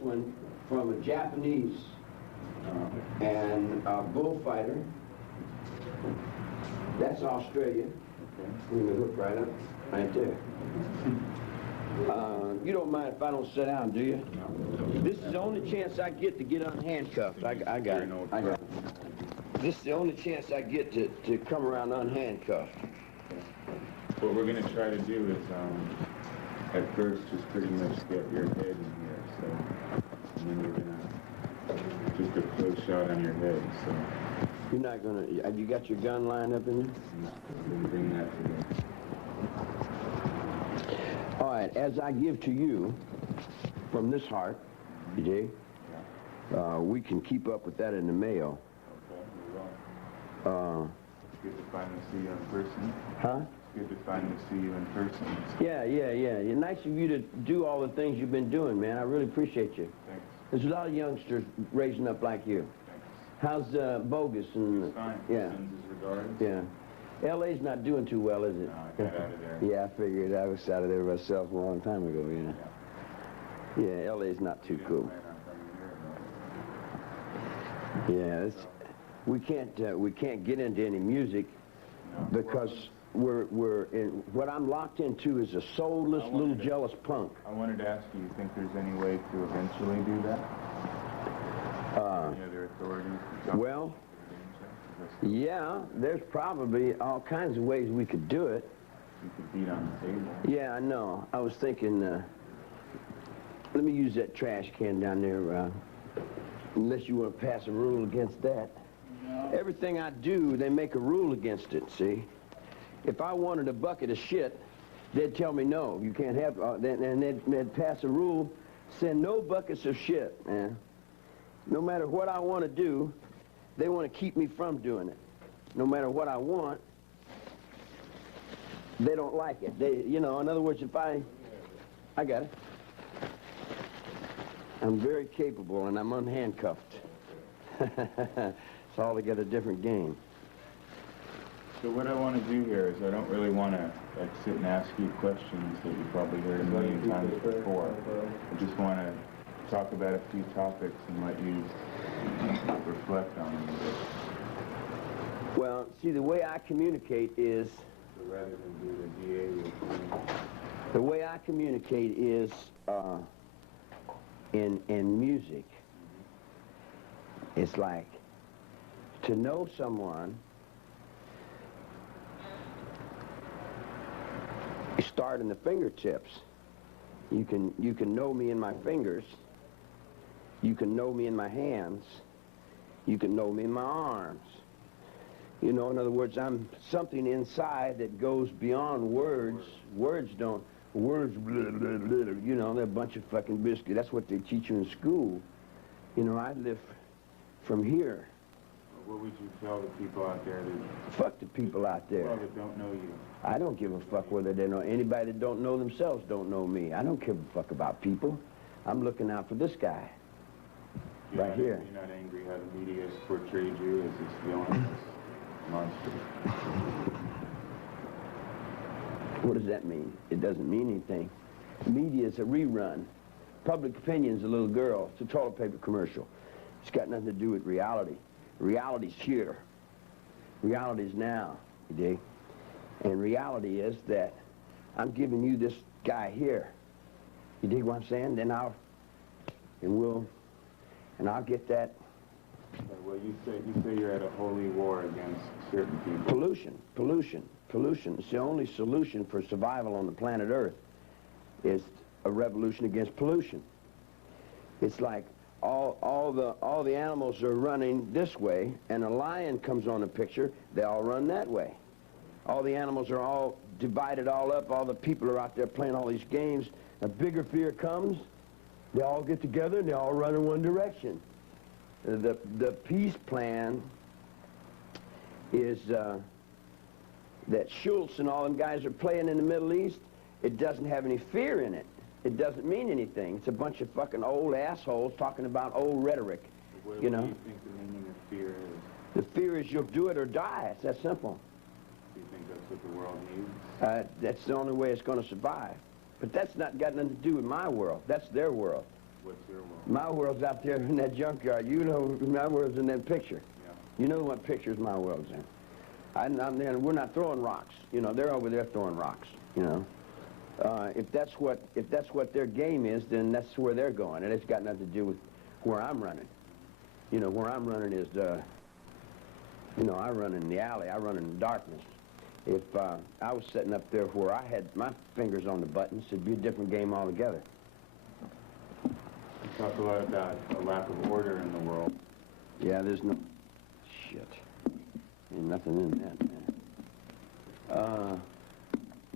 one from a Japanese and a bullfighter. That's Australia. Okay. Bring the hook right up, right there. You don't mind if I don't sit down, do you? No. This is the only chance I get to get unhandcuffed. I got it. I got it. This is the only chance I get to come around unhandcuffed. What we're going to try to do is, at first, just pretty much get your head in here, so, and then we're going to, just a close shot on your head, so. You're not going to, have you got your gun lined up in there? No, we're going to bring that together. All right, as I give to you from this heart, you dig? Yeah. We can keep up with that in the mail. Okay, we will. It's good to finally see you in person. Huh? It's good to finally see you in person. Yeah. Nice of you to do all the things you've been doing, man. I really appreciate you. Thanks. There's a lot of youngsters raising up like you. Thanks. How's Bogus? And It's fine. Yeah. Sends his regards. Yeah. L.A.'s not doing too well, is it? No, I got out of there. Yeah, I figured. I was out of there myself a long time ago, Yeah, L.A.'s not too cool. Yeah, we can't get into any music because we're in, what I'm locked into is a soulless little jealous punk. I wanted to ask you think there's any way to eventually do that? Any other authorities? Well, yeah, there's probably all kinds of ways we could do it. You could beat on the table. Yeah, I know. I was thinking, let me use that trash can down there, unless you want to pass a rule against that. No. Everything I do, they make a rule against it, see? If I wanted a bucket of shit, they'd tell me no, you can't have, and they'd pass a rule, send no buckets of shit, man. No matter what I want to do, they want to keep me from doing it. No matter what I want, they don't like it. They, you know, in other words, if I got it. I'm very capable and I'm unhandcuffed. It's altogether a different game. So what I want to do here is I don't really want to like sit and ask you questions that you probably heard a million times before. I just want to talk about a few topics and let you reflect on them a bit. Well, see, the way I communicate is... So rather than do the DA routine. The way I communicate is in music. It's like to know someone, you start in the fingertips. You can know me in my fingers. You can know me in my hands. You can know me in my arms. You know, in other words, I'm something inside that goes beyond words. Words, blah, blah, blah, you know, they're a bunch of fucking biscuits. That's what they teach you in school. You know, I live from here. What would you tell the people out there that... Fuck the people out there. Well, that don't know you. I don't give a fuck whether they know. Anybody that don't know themselves don't know me. I don't give a fuck about people. I'm looking out for this guy. Right here. You're not angry how the media has portrayed you as this villain, this monster. What does that mean? It doesn't mean anything. Media is a rerun. Public opinion is a little girl. It's a toilet paper commercial. It's got nothing to do with reality. Reality's here. Reality's now, you dig? And reality is that I'm giving you this guy here. You dig what I'm saying? Then I'll get that. Well, you say you're at a holy war against certain people. Pollution. It's the only solution for survival on the planet Earth is a revolution against pollution. It's like all the animals are running this way, and a lion comes on the picture, they all run that way. All the animals are all divided all up, all the people are out there playing all these games. A bigger fear comes, they all get together and they all run in one direction. The peace plan is that Schultz and all them guys are playing in the Middle East. It doesn't have any fear in it. It doesn't mean anything. It's a bunch of fucking old assholes talking about old rhetoric. What you know? do you think the meaning of fear is? The fear is you'll do it or die. It's that simple. Do you think that's what the world needs? That's the only way it's going to survive. But that's not got nothing to do with my world. That's their world. What's your world? My world's out there in that junkyard. You know, my world's in that picture. Yeah. You know what pictures my world's in. I'm there, and we're not throwing rocks. You know, they're over there throwing rocks. You know, if that's what their game is, then that's where they're going, and it's got nothing to do with where I'm running. You know, where I'm running is you know, I run in the alley. I run in the darkness. If I was sitting up there where I had my fingers on the buttons, it'd be a different game altogether. You talk a lot about a lack of order in the world. Yeah, there's no... Shit. Ain't nothing in that, man.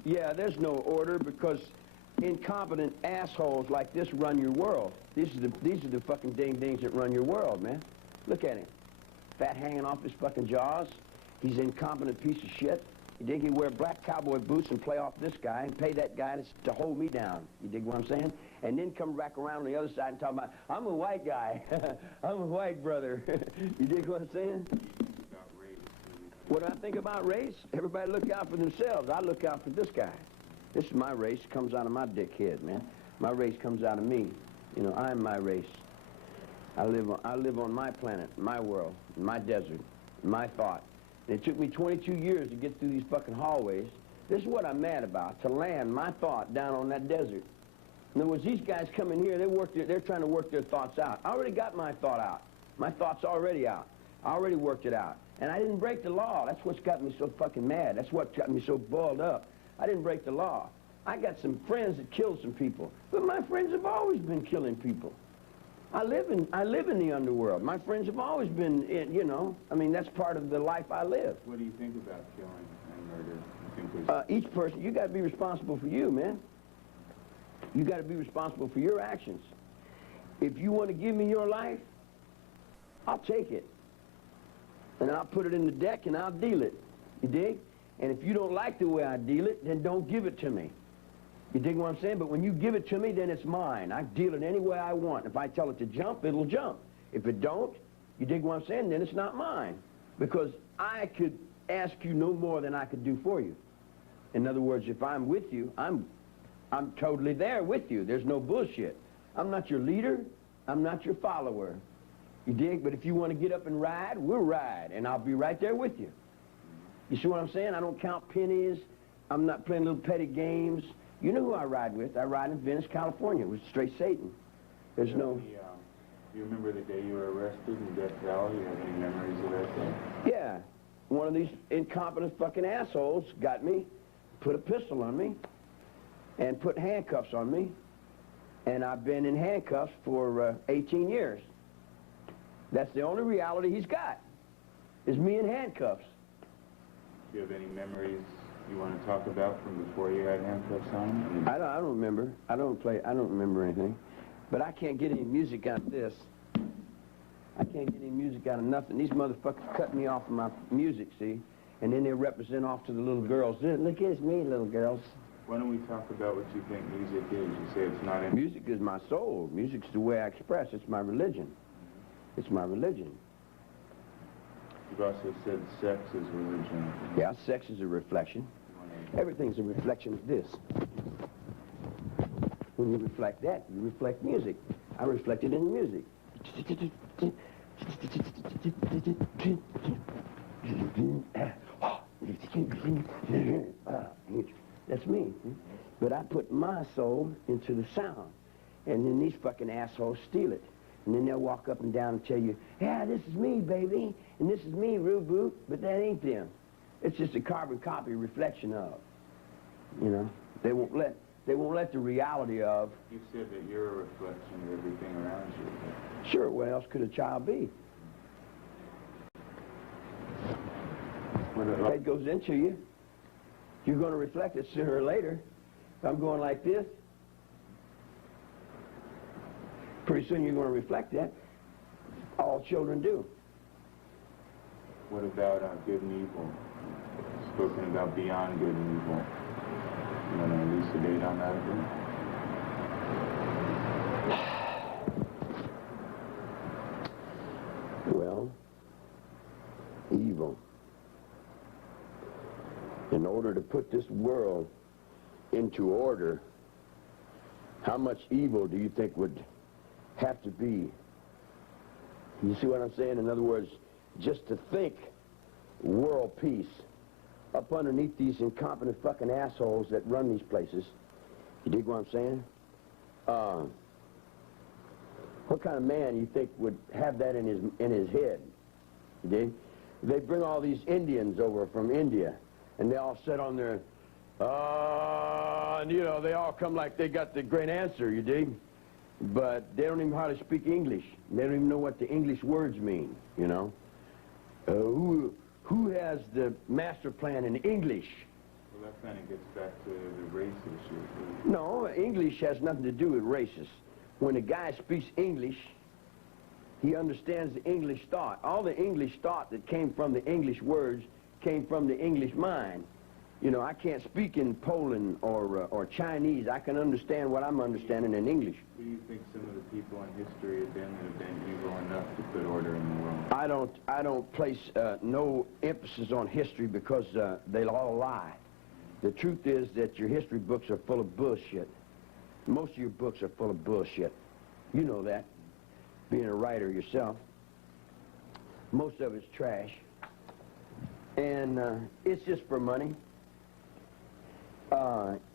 Yeah, there's no order because incompetent assholes like this run your world. These are the fucking ding-dings that run your world, man. Look at him. Fat hanging off his fucking jaws. He's an incompetent piece of shit. You dig? He wear black cowboy boots and play off this guy and pay that guy to hold me down. You dig what I'm saying? And then come back around on the other side and talk about, I'm a white guy. I'm a white brother. You dig what I'm saying? About race. What do I think about race? Everybody look out for themselves. I look out for this guy. This is my race. Comes out of my dickhead, man. My race comes out of me. You know, I'm my race. I live on my planet, my world, my desert, my thought. And it took me 22 years to get through these fucking hallways. This is what I'm mad about, to land my thought down on that desert. In other words, these guys come in here, they're trying to work their thoughts out. I already got my thought out. My thought's already out. I already worked it out. And I didn't break the law. That's what's got me so fucking mad. That's what got me so balled up. I didn't break the law. I got some friends that killed some people. But my friends have always been killing people. I live in the underworld. My friends have always been, you know, I mean, that's part of the life I live. What do you think about killing and murder? You think each person, you got to be responsible for you, man. You got to be responsible for your actions. If you want to give me your life, I'll take it. And I'll put it in the deck and I'll deal it. You dig? And if you don't like the way I deal it, then don't give it to me. You dig what I'm saying? But when you give it to me, then it's mine. I deal it any way I want. If I tell it to jump, it'll jump. If it don't, you dig what I'm saying, then it's not mine. Because I could ask you no more than I could do for you. In other words, if I'm with you, I'm totally there with you. There's no bullshit. I'm not your leader. I'm not your follower. You dig? But if you want to get up and ride, we'll ride. And I'll be right there with you. You see what I'm saying? I don't count pennies. I'm not playing little petty games. You know who I ride with? I ride in Venice, California with straight Satan. There's no... You remember the day you were arrested in Death Valley? You have any memories of that day? Yeah. One of these incompetent fucking assholes got me, put a pistol on me, and put handcuffs on me. And I've been in handcuffs for 18 years. That's the only reality he's got, is me in handcuffs. Do you have any memories you want to talk about from before you had handcuffs on? I don't remember. I don't remember anything. But I can't get any music out of this. I can't get any music out of nothing. These motherfuckers cut me off of my music, see? And then they represent off to the little girls. Look at me, little girls. Why don't we talk about what you think music is? You say it's not in... Music is my soul. Music's the way I express. It's my religion. It's my religion. You've also said sex is religion. Yeah, sex is a reflection. Everything's a reflection of this. When you reflect that, you reflect music. I reflect it in music. That's me. But I put my soul into the sound. And then these fucking assholes steal it. And then they'll walk up and down and tell you, yeah, this is me, baby. And this is me, Rubu. But that ain't them. It's just a carbon copy reflection of. You know? They won't let the reality of... You said that you're a reflection of everything around you. But... Sure, what else could a child be? It goes into you. You're going to reflect it sooner or later. If I'm going like this, pretty soon you're going to reflect that. All children do. What about good and evil? Spoken about beyond good and evil. You want to elucidate on that a bit? Well, evil. In order to put this world into order, how much evil do you think would have to be. You see what I'm saying? In other words, just to think world peace up underneath these incompetent fucking assholes that run these places. You dig what I'm saying? What kind of man you think would have that in his head? You dig? They bring all these Indians over from India, and they all sit on there, and you know, they all come like they got the great answer, you dig? But they don't even know how to speak English. They don't even know what the English words mean, you know? Who has the master plan in English? Well, that kind of gets back to the race issue. No, English has nothing to do with races. When a guy speaks English, he understands the English thought. All the English thought that came from the English words came from the English mind. You know, I can't speak in Poland or Chinese. I can understand what I'm understanding in English. Who do you think some of the people in history have been evil enough to put order in the world? I don't place no emphasis on history because they'll all lie. The truth is that your history books are full of bullshit. Most of your books are full of bullshit. You know that, being a writer yourself. Most of it's trash. And it's just for money.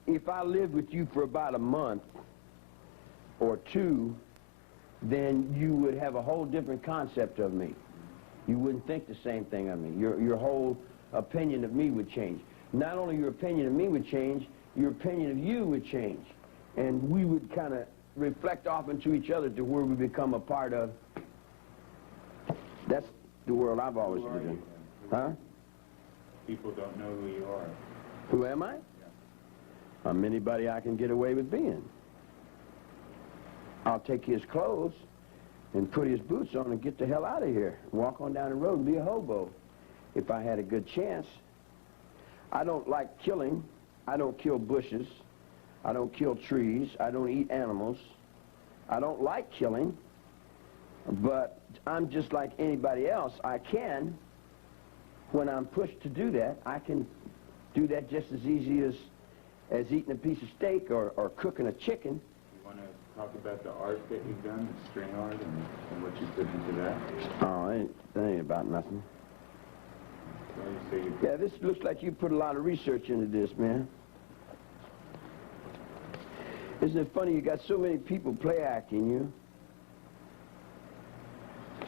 If I lived with you for about a month or two, then you would have a whole different concept of me. You wouldn't think the same thing of me. Your whole opinion of me would change. Not only your opinion of me would change, your opinion of you would change. And we would kind of reflect off into each other to where we become a part of. That's the world I've always lived in. Huh? People don't know who you are. Who am I? Yeah. I'm anybody I can get away with being. I'll take his clothes and put his boots on and get the hell out of here. Walk on down the road and be a hobo if I had a good chance. I don't like killing. I don't kill bushes. I don't kill trees. I don't eat animals. I don't like killing, but I'm just like anybody else. I can, when I'm pushed to do that, I can do that just as easy as eating a piece of steak or cooking a chicken. You want to talk about the art that you've done, the string art, and what you put into that? Oh, that ain't about nothing. Well, yeah, this looks like you put a lot of research into this, man. Isn't it funny you got so many people play acting you?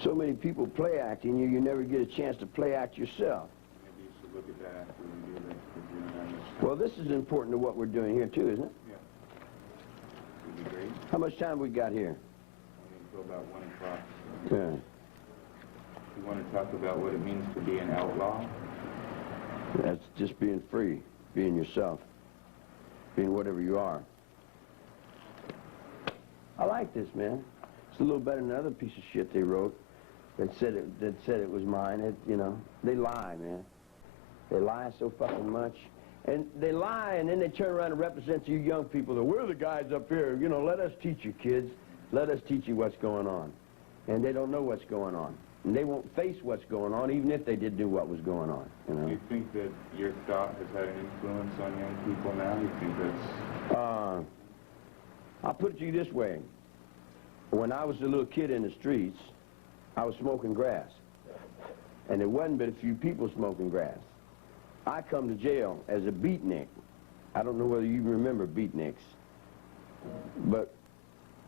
So many people play acting you, you never get a chance to play act yourself. Maybe you should look at that after we do this. Well, this is important to what we're doing here, too, isn't it? Yeah. Would be great. How much time we got here? Until about 1 o'clock. Yeah. You want to talk about what it means to be an outlaw? That's just being free, being yourself, being whatever you are. I like this, man. It's a little better than another piece of shit they wrote that said it was mine. You know, they lie, man. They lie so fucking much. And they lie, and then they turn around and represent you young people that we're the guys up here. You know, let us teach you, kids. Let us teach you what's going on. And they don't know what's going on. And they won't face what's going on, even if they did know what was going on, you know. Do you think that your thought has had an influence on young people now? You think that's... I'll put it to you this way. When I was a little kid in the streets, I was smoking grass. And there wasn't but a few people smoking grass. I come to jail as a beatnik. I don't know whether you remember beatniks. But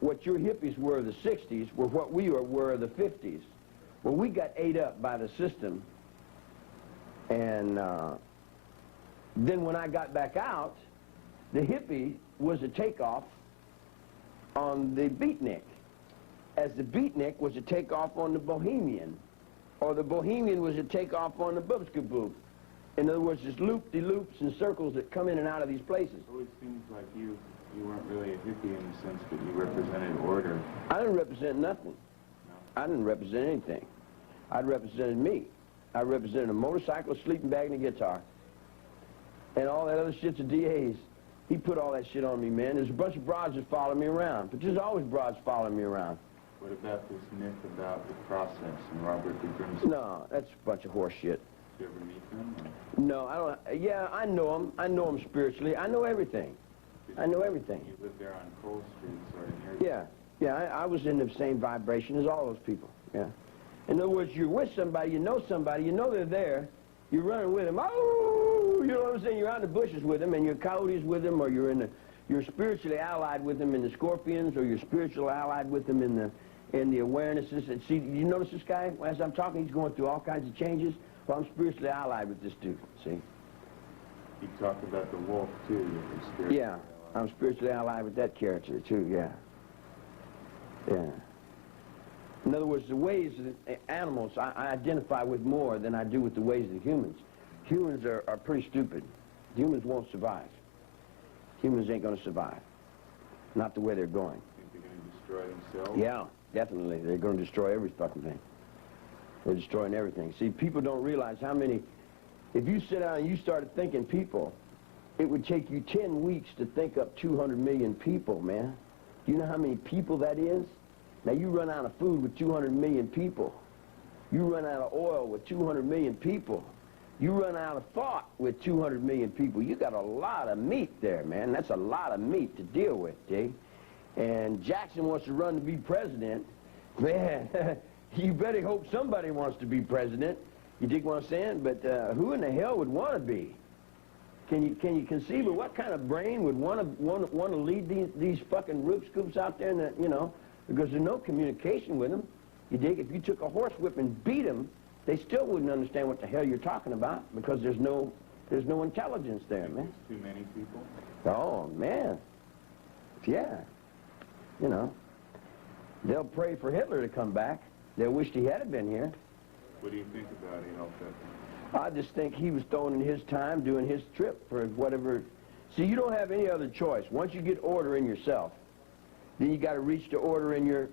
what your hippies were of the 60s were what we were of the 50s. Well, we got ate up by the system. And then when I got back out, the hippie was a takeoff on the beatnik, as the beatnik was a takeoff on the bohemian, or the bohemian was a takeoff on the boobskaboop. In other words, there's loop-de-loops and circles that come in and out of these places. It always seems like you weren't really a hippie in the sense that you represented order. I didn't represent nothing. No. I didn't represent anything. I represented me. I represented a motorcycle, a sleeping bag, and a guitar. And all that other shit's a DA's. He put all that shit on me, man. There's a bunch of broads that follow me around, but there's always broads following me around. What about this myth about the process and Robert the Grimson? No, that's a bunch of horse shit. Did you ever meet them? Or? No, I don't. Yeah, I know him. I know him spiritually. I know everything. I know everything. You lived there on Cole Street, sort of near. Yeah, I was in the same vibration as all those people, yeah. In other words, you're with somebody, you know they're there, you're running with them, oh, you know what I'm saying? You're out in the bushes with them, and you're coyotes with them, or you're spiritually allied with them in the scorpions, or you're spiritually allied with them in the awarenesses. And see, you notice this guy? As I'm talking, he's going through all kinds of changes. Well, I'm spiritually allied with this dude, see? You talk about the wolf, too. You're spiritually Yeah, I'm spiritually allied with that character, too, yeah. Yeah. In other words, the ways of animals I identify with more than I do with the ways of humans. Humans are pretty stupid. Humans won't survive. Humans ain't going to survive. Not the way they're going. Think they're going to destroy themselves? Yeah, definitely. They're going to destroy every fucking thing. They're destroying everything. See, people don't realize how many... If you sit down and you started thinking people, it would take you 10 weeks to think up 200 million people, man. Do you know how many people that is? Now, you run out of food with 200 million people. You run out of oil with 200 million people. You run out of thought with 200 million people. You got a lot of meat there, man. That's a lot of meat to deal with, dig? And Jackson wants to run to be president. Man, you better hope somebody wants to be president. You dig what I'm saying? But who in the hell would want to be? Can you conceive of what kind of brain would want to lead these fucking Rube Scoops out there? And you know, because there's no communication with them. You dig? If you took a horsewhip and beat them, they still wouldn't understand what the hell you're talking about because there's no intelligence there, man. Too many people? Oh, man. Yeah. You know. They'll pray for Hitler to come back. They'll wish he had been here. What do you think about Adolf Hitler? I just think he was throwing in his time doing his trip for whatever. See, you don't have any other choice. Once you get order in yourself, then you got to reach the order in your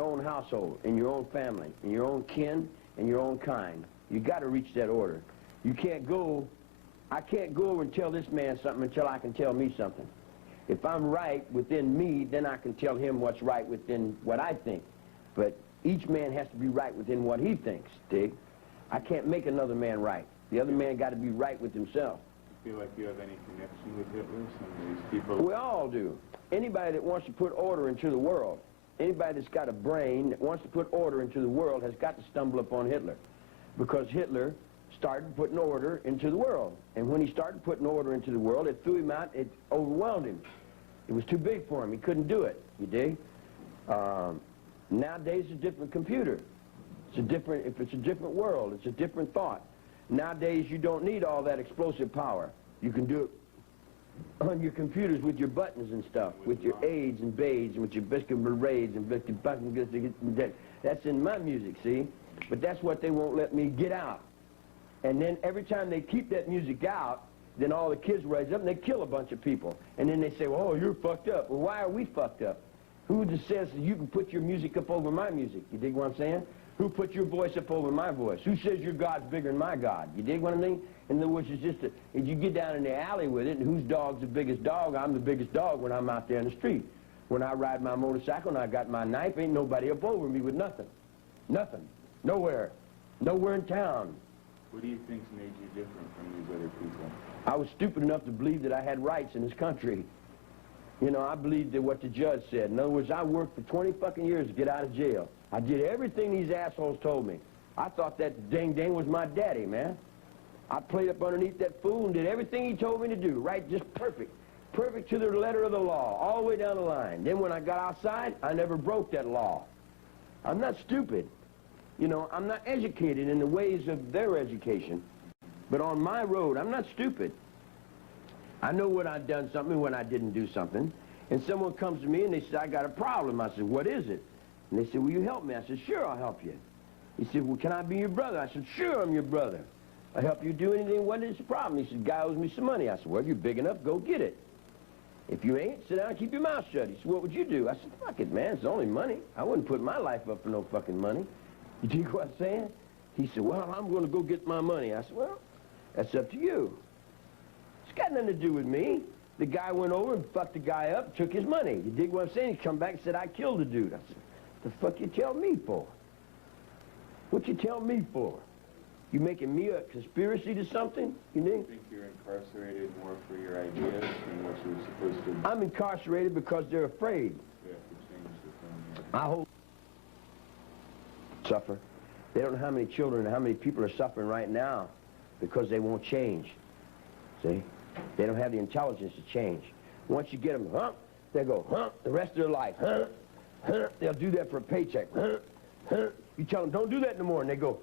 own household, in your own family, in your own kin, in your own kind. You got to reach that order. You can't go, I can't go over and tell this man something until I can tell me something. If I'm right within me, then I can tell him what's right within what I think. But each man has to be right within what he thinks, dig? I can't make another man right. The other man got to be right with himself. Do you feel like you have any connection with Hitler? Some of these people... We all do. Anybody that wants to put order into the world, anybody that's got a brain that wants to put order into the world has got to stumble upon Hitler. Because Hitler started putting order into the world. And when he started putting order into the world, it threw him out, it overwhelmed him. It was too big for him. He couldn't do it, you dig? Nowadays, it's a different computer. It's a different, if it's a different world, it's a different thought. Nowadays, you don't need all that explosive power. You can do it on your computers with your buttons and stuff, with your aids and baids, and with your biscuit berets and biscuit buttons. That's in my music, see? But that's what they won't let me get out. And then every time they keep that music out, then all the kids rise up and they kill a bunch of people. And then they say, well, oh, you're fucked up. Well, why are we fucked up? Who just says that you can put your music up over my music? You dig what I'm saying? Who put your voice up over my voice? Who says your God's bigger than my God? You dig what I mean? In other words, it's just if you get down in the alley with it, and whose dog's the biggest dog, I'm the biggest dog when I'm out there in the street. When I ride my motorcycle and I got my knife, ain't nobody up over me with nothing. Nothing. Nowhere. Nowhere in town. What do you think's made you different from these other people? I was stupid enough to believe that I had rights in this country. You know, I believed that what the judge said. In other words, I worked for 20 fucking years to get out of jail. I did everything these assholes told me. I thought that dang was my daddy, man. I played up underneath that fool and did everything he told me to do, right? Just perfect. Perfect to the letter of the law, all the way down the line. Then when I got outside, I never broke that law. I'm not stupid. You know, I'm not educated in the ways of their education. But on my road, I'm not stupid. I know when I've done something and when I didn't do something. And someone comes to me and they say, I got a problem. I said, what is it? And they said, will you help me? I said, sure, I'll help you. He said, well, can I be your brother? I said, sure, I'm your brother. I'll help you do anything. What is the problem? He said, guy owes me some money. I said, well, if you're big enough, go get it. If you ain't, sit down and keep your mouth shut. He said, what would you do? I said, fuck it, man. It's only money. I wouldn't put my life up for no fucking money. You dig what I'm saying? He said, well, I'm going to go get my money. I said, well, that's up to you. It's got nothing to do with me. The guy went over and fucked the guy up, took his money. You dig what I'm saying? He come back and said, I killed the dude. I said, the fuck you tell me for? What you tell me for? You making me a conspiracy to something? You think? You think you're incarcerated more for your ideas than what you were supposed to do? I'm incarcerated because they're afraid. I hope suffer. They don't know how many children and how many people are suffering right now because they won't change. See? They don't have the intelligence to change. Once you get them, they go, the rest of their life, they'll do that for a paycheck, You tell them, don't do that no more, and they go,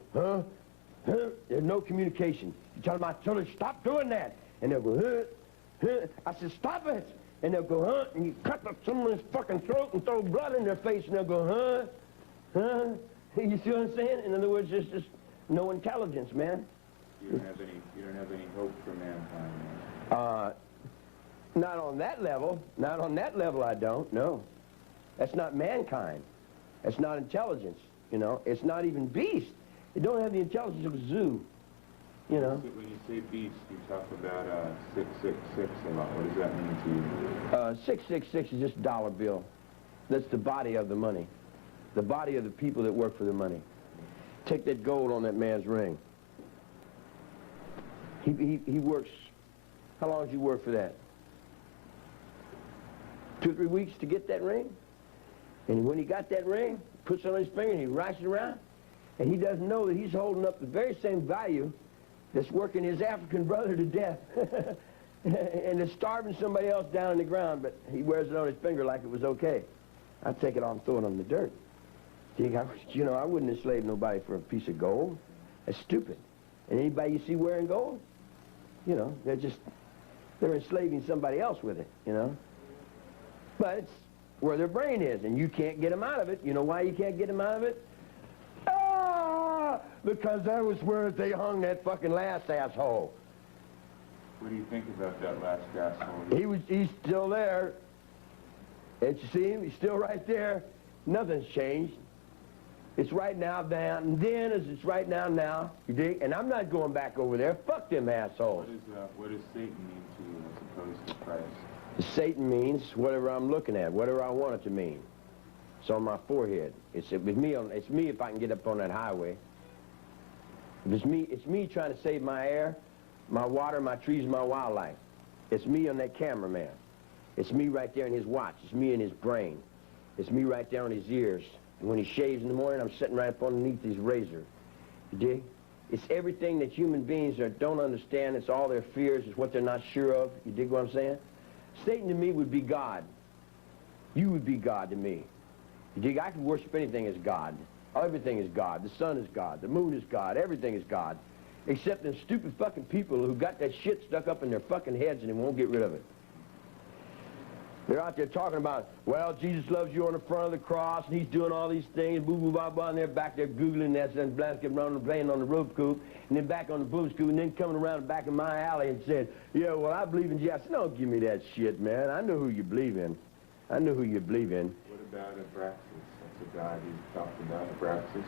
There's no communication. You tell them, I tell them, stop doing that, and they'll go, I said, stop it, and they'll go, and you cut someone's fucking throat and throw blood in their face, and they'll go, You see what I'm saying? In other words, there's just no intelligence, man. You don't have any hope for mankind, man. Not on that level. Not on that level, I don't, no. That's not mankind. That's not intelligence, you know. It's not even beast. It don't have the intelligence of a zoo, you know. When you say beast, you talk about 666 a lot. What does that mean to you? 666 is just a dollar bill. That's the body of the money. The body of the people that work for the money. Take that gold on that man's ring. He works, how long does he work for that? 2 or 3 weeks to get that ring? And when he got that ring, puts it on his finger and he writes it around, and he doesn't know that he's holding up the very same value that's working his African brother to death and is starving somebody else down in the ground, but he wears it on his finger like it was okay. I'd take it off and throw it on the dirt. You know, I wouldn't enslave nobody for a piece of gold. That's stupid. And anybody you see wearing gold, you know, they're enslaving somebody else with it, you know. But it's where their brain is, and you can't get them out of it. You know why you can't get them out of it? Because that was where they hung that fucking last asshole. What do you think about that last asshole? He's still there. Can't you see him? He's still right there. Nothing's changed. It's right now, then as it's right now, you dig? And I'm not going back over there. Fuck them assholes. What does Satan mean to you as opposed to Christ? Satan means whatever I'm looking at, whatever I want it to mean. It's on my forehead. It's me if I can get up on that highway. It's me trying to save my air, my water, my trees, my wildlife. It's me on that cameraman. It's me right there in his watch. It's me in his brain. It's me right there on his ears. And when he shaves in the morning, I'm sitting right up underneath his razor. You dig? It's everything that human beings don't understand. It's all their fears. It's what they're not sure of. You dig what I'm saying? Satan to me would be God. You would be God to me. You dig? I could worship anything as God. Everything is God. The sun is God. The moon is God. Everything is God. Except them stupid fucking people who got that shit stuck up in their fucking heads and they won't get rid of it. They're out there talking about, well, Jesus loves you on the front of the cross, and he's doing all these things, boo-boo-ba-ba, and they're back there Googling that, and blasting around and playing on the rope scoop, and then back on the boom scoop, and then coming around the back of my alley and said, yeah, well, I believe in Jesus. Don't give me that shit, man. I know who you believe in. I know who you believe in. What about Abraxas? That's a guy you talked about, Abraxas.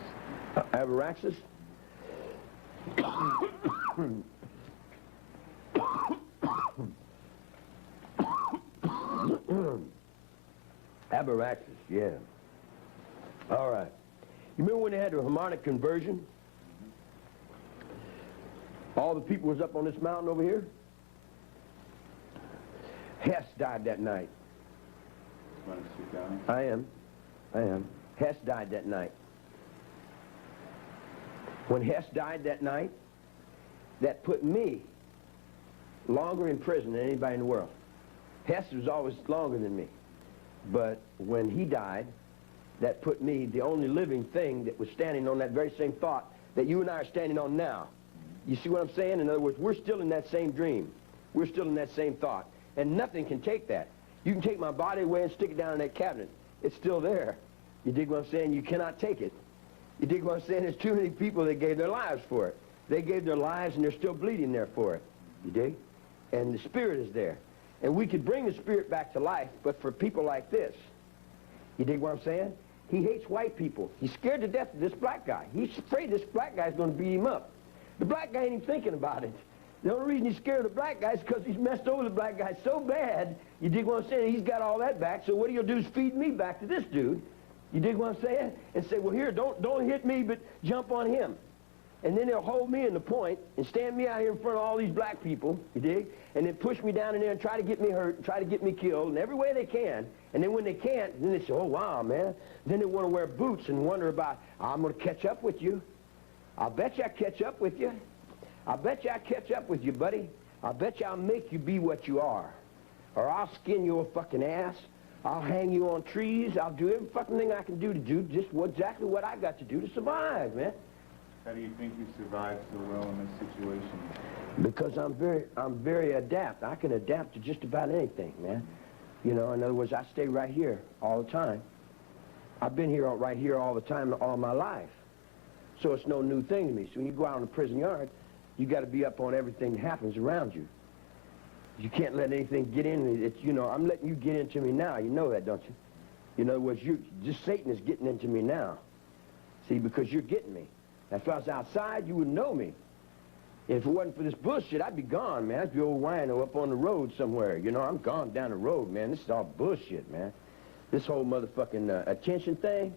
Abraxas? Abraxas, yeah. All right. You remember when they had the harmonic conversion? All the people was up on this mountain over here? Hess died that night. Want to sit down? I am. Hess died that night. When Hess died that night, that put me longer in prison than anybody in the world. Hess was always longer than me. But when he died, that put me, the only living thing that was standing on that very same thought that you and I are standing on now. You see what I'm saying? In other words, we're still in that same dream. We're still in that same thought. And nothing can take that. You can take my body away and stick it down in that cabinet. It's still there. You dig what I'm saying? You cannot take it. You dig what I'm saying? There's too many people that gave their lives for it. They gave their lives and they're still bleeding there for it. You dig? And the spirit is there. And we could bring the spirit back to life, but for people like this, you dig what I'm saying? He hates white people. He's scared to death of this black guy. He's afraid this black guy's going to beat him up. The black guy ain't even thinking about it. The only reason he's scared of the black guy is because he's messed over the black guy so bad, you dig what I'm saying? He's got all that back, so what he'll do is feed me back to this dude. You dig what I'm saying? And say, well, here, don't hit me, but jump on him. And then they'll hold me in the point and stand me out here in front of all these black people, you dig? And then push me down in there and try to get me hurt, and try to get me killed in every way they can. And then when they can't, then they say, oh, wow, man. Then they want to wear boots and wonder about, I'm going to catch up with you. I'll bet you I catch up with you. I'll bet you I catch up with you, buddy. I'll bet you I'll make you be what you are. Or I'll skin your fucking ass. I'll hang you on trees. I'll do every fucking thing I can do to do just exactly what I got to do to survive, man. How do you think you survived so well in this situation? Because I'm very adept. I can adapt to just about anything, man. You know, in other words, I stay right here all the time. I've been here right here all the time all my life. So it's no new thing to me. So when you go out in the prison yard, you got to be up on everything that happens around you. You can't let anything get in. It's, you know, I'm letting you get into me now. You know that, don't you? In other words, just Satan is getting into me now. See, because you're getting me. If I was outside, you would know me. If it wasn't for this bullshit, I'd be gone, man. I'd be old wino up on the road somewhere. You know, I'm gone down the road, man. This is all bullshit, man. This whole motherfucking attention thing,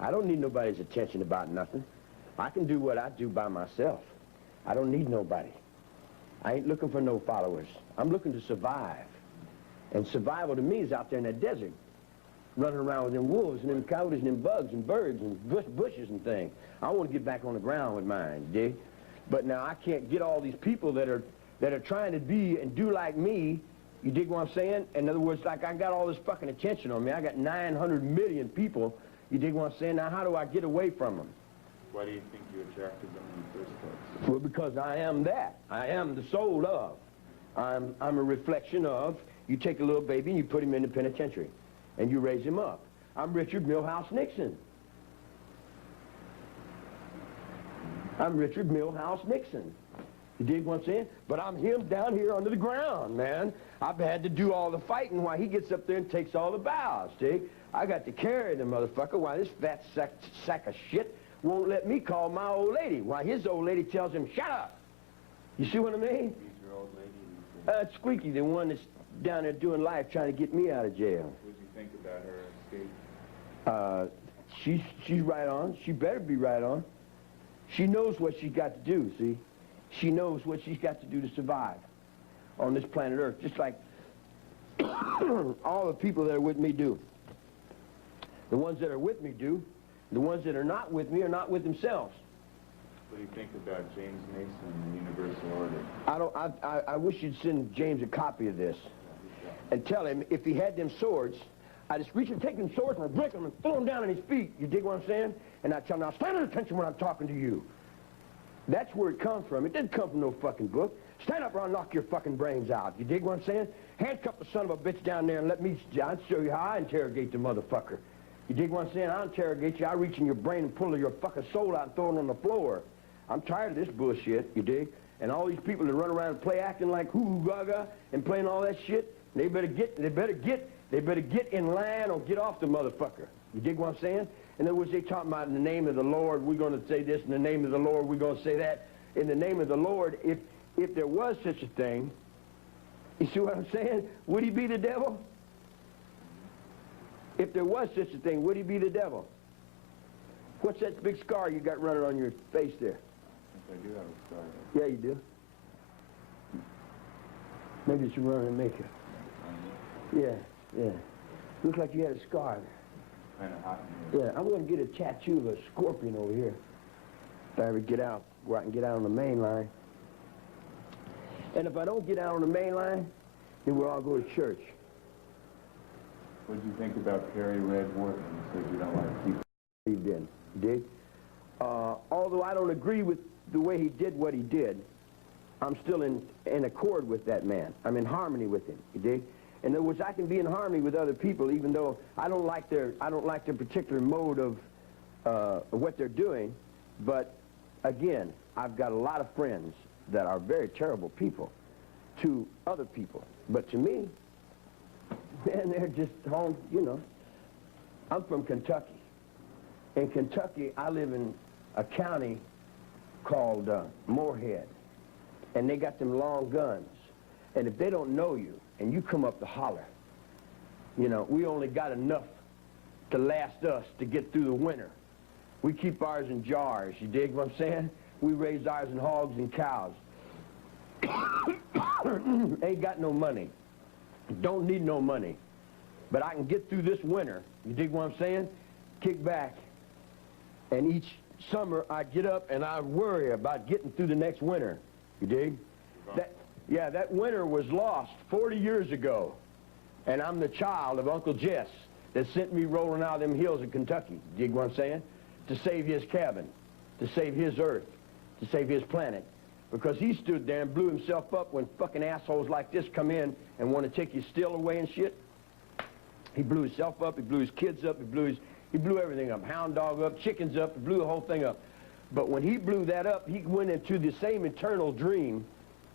I don't need nobody's attention about nothing. I can do what I do by myself. I don't need nobody. I ain't looking for no followers. I'm looking to survive. And survival to me is out there in that desert, running around with them wolves and them coyotes and them bugs and birds and bushes and things. I want to get back on the ground with mine, you dig? But now I can't get all these people that are trying to be and do like me. You dig what I'm saying? In other words, like I got all this fucking attention on me. I got 900 million people. You dig what I'm saying? Now how do I get away from them? Why do you think you attracted them in the first place? Well, because I am that. I am the soul of. I'm a reflection of. You take a little baby and you put him in the penitentiary, and you raise him up. I'm Richard Milhouse Nixon. I'm Richard Milhouse Nixon. You dig what I'm saying? But I'm him down here under the ground, man. I've had to do all the fighting while he gets up there and takes all the bows, dig? I got to carry the motherfucker while this fat sack of shit won't let me call my old lady. Why, his old lady tells him, shut up. You see what I mean? Who's your old lady? Squeaky, the one that's down there doing life trying to get me out of jail. What did you think about her escape? She's right on. She better be right on. She knows what she's got to do, see? She knows what she's got to do to survive on this planet Earth, just like all the people that are with me do. The ones that are with me do. The ones that are not with me are not with themselves. What do you think about James Mason and the Universal Order? I wish you'd send James a copy of this and tell him if he had them swords, I just reach and take them swords and I break them and throw them down on his feet. You dig what I'm saying? And I tell him, now stand at attention when I'm talking to you. That's where it comes from. It didn't come from no fucking book. Stand up or I'll knock your fucking brains out. You dig what I'm saying? Handcuff the son of a bitch down there and let me, I'll show you how I interrogate the motherfucker. You dig what I'm saying? I'll interrogate you. I'll reach in your brain and pull your fucking soul out and throw it on the floor. I'm tired of this bullshit, you dig? And all these people that run around and play acting like hoo-hoo gaga and playing all that shit, they better get in line or get off the motherfucker. You dig what I'm saying? In other words, they talking about in the name of the Lord, we're going to say this. In the name of the Lord, we're going to say that. In the name of the Lord, if there was such a thing, you see what I'm saying? Would he be the devil? If there was such a thing, would he be the devil? What's that big scar you got running on your face there? I do have a scar. Yeah, you do. Maybe it's running in makeup. Yeah. Looks like you had a scar there. Kind of hot in here. Yeah, I'm going to get a tattoo of a scorpion over here. If I ever get out, go out and get out on the main line. And if I don't get out on the main line, then we'll all go to church. What did you think about Perry Red Wharton? You said you don't like people. He did. Dig? Although I don't agree with the way he did what he did, I'm still in accord with that man. I'm in harmony with him. You dig? In other words, I can be in harmony with other people, even though I don't like their particular mode of what they're doing. But again, I've got a lot of friends that are very terrible people to other people. But to me, man, they're just home, you know. I'm from Kentucky. In Kentucky, I live in a county called Moorhead. And they got them long guns. And if they don't know you, and you come up to holler, you know, we only got enough to last us to get through the winter. We keep ours in jars, you dig what I'm saying? We raise ours in hogs and cows. Ain't got no money. Don't need no money. But I can get through this winter. You dig what I'm saying? Kick back. And each summer I get up and I worry about getting through the next winter. You dig? That winter was lost 40 years ago. And I'm the child of Uncle Jess that sent me rolling out of them hills in Kentucky. You dig what I'm saying? To save his cabin, to save his earth, to save his planet. Because he stood there and blew himself up when fucking assholes like this come in and want to take his steel away and shit. He blew himself up, he blew his kids up, he blew everything up. Hound dog up, chickens up, he blew the whole thing up. But when he blew that up, he went into the same eternal dream.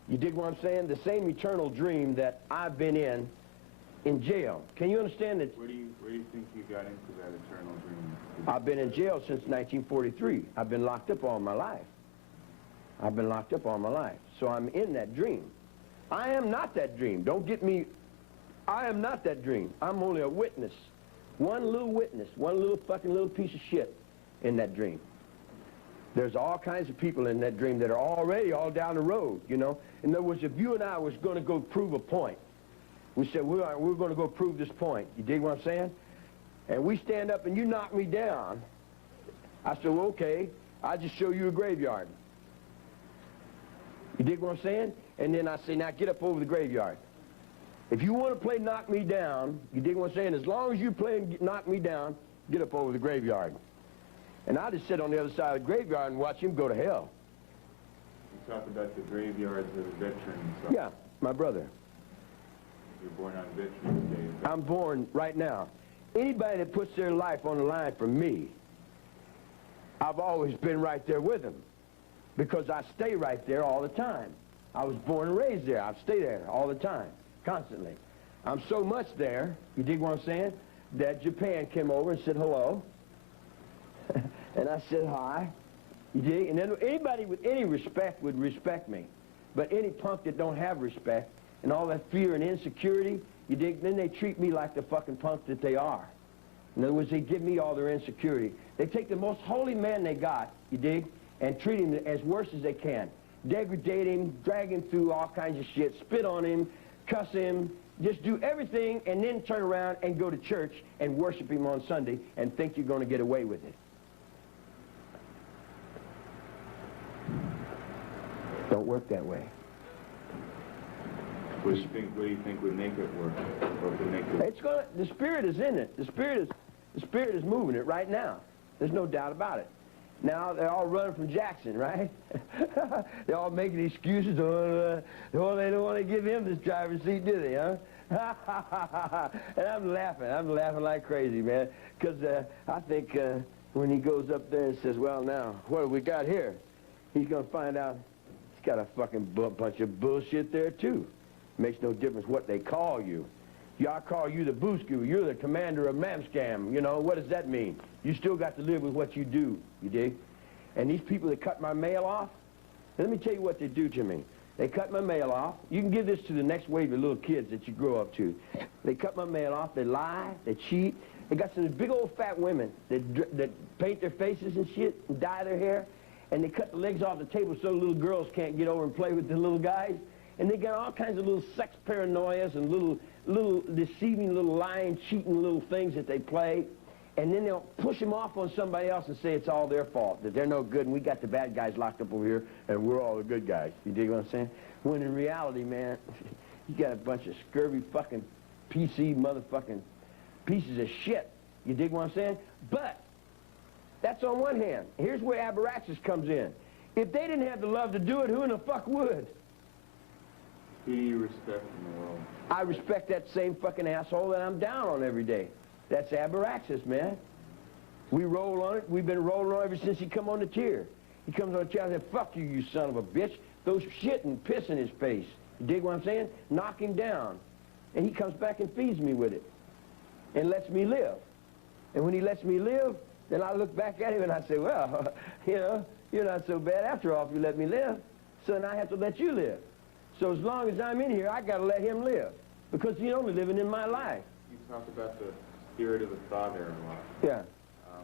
You dig what I'm saying? The same eternal dream that I've been in jail. Can you understand that? Where do you think you got into that eternal dream? I've been in jail since 1943. I've been locked up all my life. I've been locked up all my life. So I'm in that dream. I am not that dream. Don't get me. I am not that dream. I'm only a witness. One little witness. One little fucking little piece of shit in that dream. There's all kinds of people in that dream that are already all down the road, you know. In other words, if you and I was going to go prove a point, we said, we're going to go prove this point. You dig what I'm saying? And we stand up and you knock me down. I said, well, okay, I'll just show you a graveyard. You dig what I'm saying? And then I say, now get up over the graveyard. If you want to play knock me down, you dig what I'm saying? As long as you play knock me down, get up over the graveyard. And I just sit on the other side of the graveyard and watch him go to hell. You talk about the graveyards of the veterans. Yeah, my brother. You're born on Veterans Day. I'm born right now. Anybody that puts their life on the line for me, I've always been right there with them. Because I stay right there all the time. I was born and raised there. I stay there all the time, constantly. I'm so much there, you dig what I'm saying, that Japan came over and said hello. And I said hi. You dig? And then anybody with any respect would respect me. But any punk that don't have respect and all that fear and insecurity, you dig, then they treat me like the fucking punk that they are. In other words, they give me all their insecurity. They take the most holy man they got, you dig, and treat him as worse as they can. Degrade him, drag him through all kinds of shit, spit on him, cuss him, just do everything and then turn around and go to church and worship him on Sunday and think you're going to get away with it. Don't work that way. What do you think would make it work? Or would make it... It's gonna. The spirit is in it. The spirit is moving it right now. There's no doubt about it. Now they're all running from Jackson, right? They're all making excuses. Oh, they don't want to give him this driver's seat, do they? Huh? And I'm laughing like crazy, man, because I think when he goes up there and says, "Well, now what have we got here?" He's gonna find out he's got a fucking bunch of bullshit there too. Makes no difference what they call you. I call you the Boosku. You're the commander of Mamscam. You know, what does that mean? You still got to live with what you do, you dig? And these people that cut my mail off, let me tell you what they do to me. They cut my mail off. You can give this to the next wave of little kids that you grow up to. They cut my mail off. They lie. They cheat. They got some big old fat women that paint their faces and shit and dye their hair. And they cut the legs off the table so little girls can't get over and play with the little guys. And they got all kinds of little sex paranoias and little deceiving, little lying, cheating little things that they play. And then they'll push them off on somebody else and say it's all their fault, that they're no good and we got the bad guys locked up over here and we're all the good guys. You dig what I'm saying? When in reality, man, you got a bunch of scurvy fucking PC motherfucking pieces of shit. You dig what I'm saying? But that's on one hand. Here's where Abaraxis comes in. If they didn't have the love to do it, who in the fuck would? Who do you respect in the world? I respect that same fucking asshole that I'm down on every day. That's Abaraxis, man. We roll on it. We've been rolling on it ever since he come on the tier. He comes on the tier and says, "Fuck you, you son of a bitch." Those shit and piss in his face. You dig what I'm saying? Knock him down. And he comes back and feeds me with it. And lets me live. And when he lets me live, then I look back at him and I say, well, you know, you're not so bad after all if you let me live. So then I have to let you live. So as long as I'm in here, I got to let him live. Because he's only living in my life. You talk about the spirit of the father a lot. Yeah.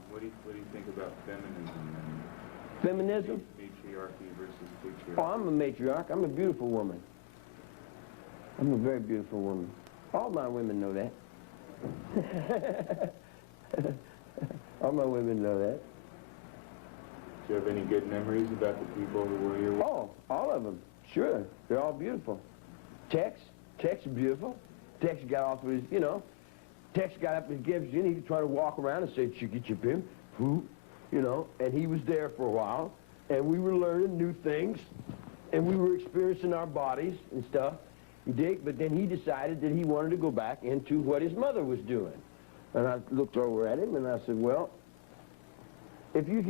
What do you think about feminism and feminism? Matriarchy versus patriarchy? Oh, I'm a matriarch. I'm a beautiful woman. I'm a very beautiful woman. All my women know that. All my women know that. Do you have any good memories about the people who were here? Oh, all of them. Sure. They're all beautiful. Tex is beautiful. Tex got off his, you know, Tex got up and gives you, and he tried to walk around and say, chicka chipim, who, you know, and he was there for a while, and we were learning new things, and we were experiencing our bodies and stuff, you dig? But then he decided that he wanted to go back into what his mother was doing. And I looked over at him, and I said, well, if you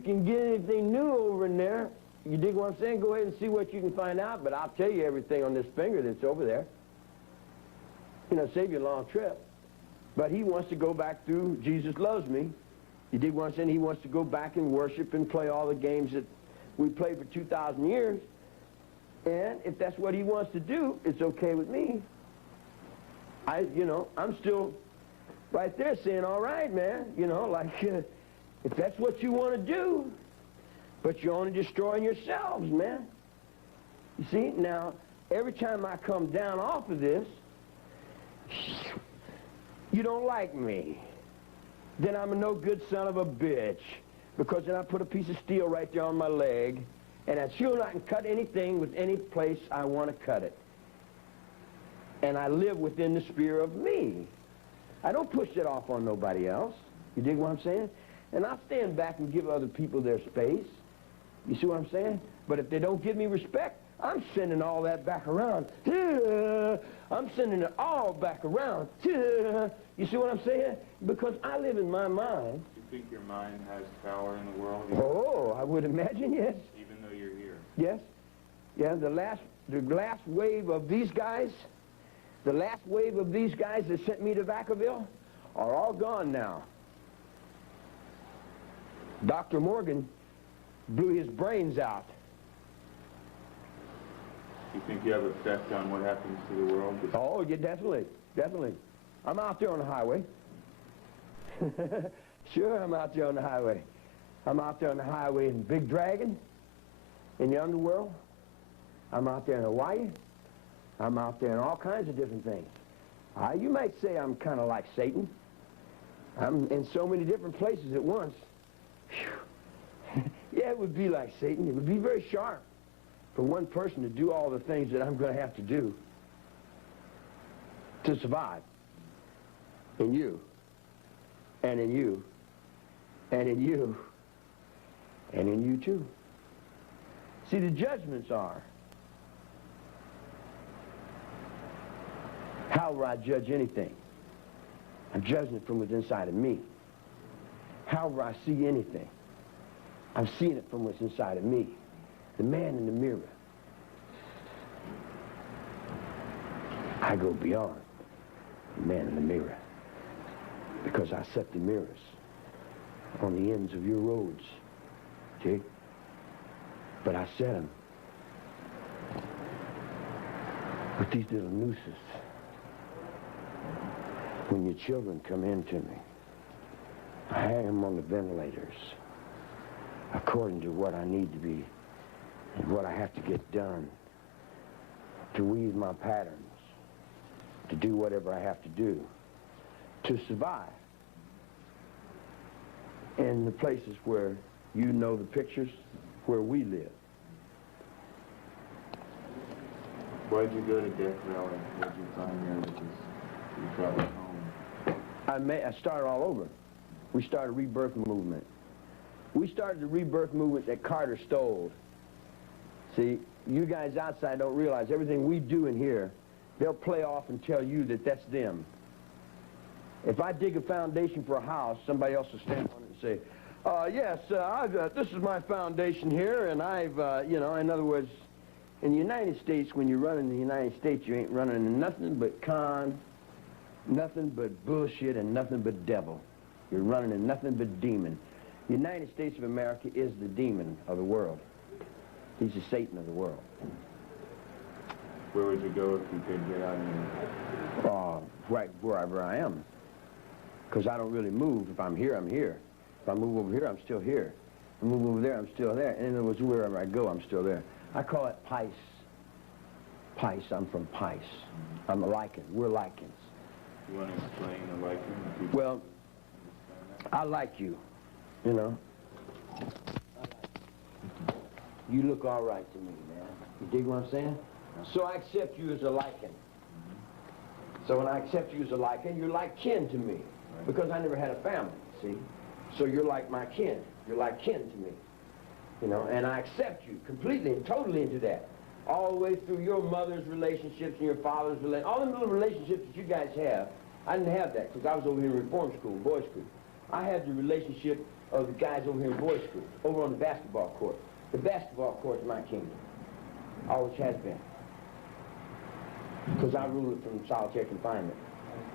can get anything new over in there, you dig what I'm saying? Go ahead and see what you can find out, but I'll tell you everything on this finger that's over there. You know, save you a long trip. But he wants to go back through Jesus Loves Me. You dig what I'm saying? He wants to go back and worship and play all the games that we played for 2,000 years. And if that's what he wants to do, it's okay with me. You know, I'm still right there saying, all right, man. You know, like, if that's what you want to do, but you're only destroying yourselves, man. You see, now, every time I come down off of this, you don't like me. Then I'm a no good son of a bitch. Because then I put a piece of steel right there on my leg, and I sure not can cut anything with any place I want to cut it. And I live within the sphere of me. I don't push it off on nobody else. You dig what I'm saying? And I'll stand back and give other people their space. You see what I'm saying? But if they don't give me respect, I'm sending all that back around. I'm sending it all back around. You see what I'm saying? Because I live in my mind. Do you think your mind has power in the world? Oh, I would imagine, yes. Even though you're here? Yes. Yeah, the last wave of these guys, that sent me to Vacaville are all gone now. Dr. Morgan blew his brains out. You think you have an effect on what happens to the world? Oh, yeah, definitely. I'm out there on the highway. Sure, I'm out there on the highway. I'm out there on the highway in Big Dragon, in the underworld. I'm out there in Hawaii. I'm out there in all kinds of different things. You might say I'm kind of like Satan. I'm in so many different places at once. Yeah, it would be like Satan. It would be very sharp for one person to do all the things that I'm going to have to do to survive. In you, and in you, and in you, and in you too. See, the judgments are, how will I judge anything? I'm judging it from within inside of me. How will I see anything? I'm seeing it from what's inside of me. The man in the mirror. I go beyond the man in the mirror. Because I set the mirrors on the ends of your roads, okay? But I set them with these little nooses. When your children come in to me, I hang them on the ventilators according to what I need to be and what I have to get done to weave my patterns, to do whatever I have to do to survive in the places where you know the pictures where we live. Why'd you go to Death Valley? What'd you find there because you traveled home? I started all over. We started a rebirth movement. We started the rebirth movement that Carter stole. See, you guys outside don't realize everything we do in here, they'll play off and tell you that that's them. If I dig a foundation for a house, somebody else will stand on it and say, yes, this is my foundation here, and I've, you know, in other words, in the United States, when you run in the United States, you ain't running in nothing but con, nothing but bullshit, and nothing but devil. You're running in nothing but demon. The United States of America is the demon of the world. He's the Satan of the world. Where would you go if you could get out of here? Right wherever I am. Because I don't really move. If I'm here, I'm here. If I move over here, I'm still here. If I move over there, I'm still there. And in other words, wherever I go, I'm still there. I call it Pice. Pice, I'm from Pice. I'm a lichen. We're lichens. You want to explain the liking? Well, I like you, you know. You look all right to me, man. You dig what I'm saying? So I accept you as a liking. So when I accept you as a liking, you're like kin to me. Because I never had a family, see? So you're like my kin. You're like kin to me. You know, and I accept you completely and totally into that. All the way through your mother's relationships and your father's relationships. All the little relationships that you guys have, I didn't have that because I was over here in reform school, boys' school. I had the relationship of the guys over here in boys' school, over on the basketball court. The basketball court is my kingdom. Always has been. Because I rule it from solitary confinement.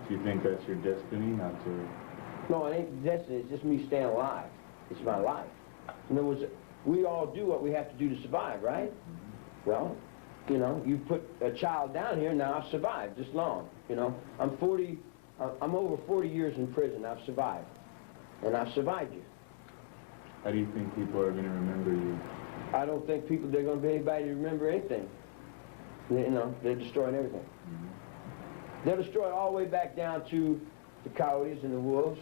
Do you think that's your destiny, not to... No, it ain't destiny, it's just me staying alive. It's my life. In other words, we all do what we have to do to survive, right? Well, you know, you put a child down here, now I've survived this long, you know. I'm over 40 years in prison, I've survived. And I've survived you. How do you think people are going to remember you? I don't think they're going to be anybody to remember anything. You know, they're destroying everything. They'll destroy it all the way back down to the coyotes and the wolves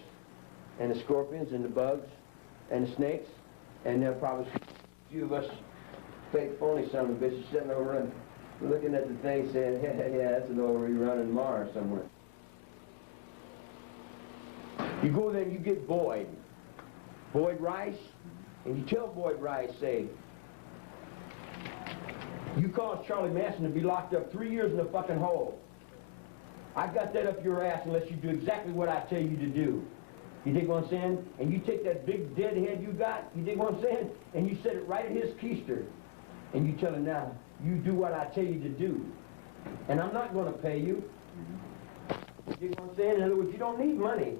and the scorpions and the bugs and the snakes. And there'll probably be a few of us fake phony son of a bitches sitting over and looking at the thing saying, yeah, that's an old rerun in Mars somewhere. You go there and you get Boyd Rice, and you tell Boyd Rice, say, you caused Charlie Manson to be locked up 3 years in a fucking hole. I got that up your ass unless you do exactly what I tell you to do. You dig what I'm saying? And you take that big dead head you got, you dig what I'm saying? And you set it right at his keister. And you tell him now, you do what I tell you to do. And I'm not going to pay you. You dig what I'm saying? In other words, you don't need money.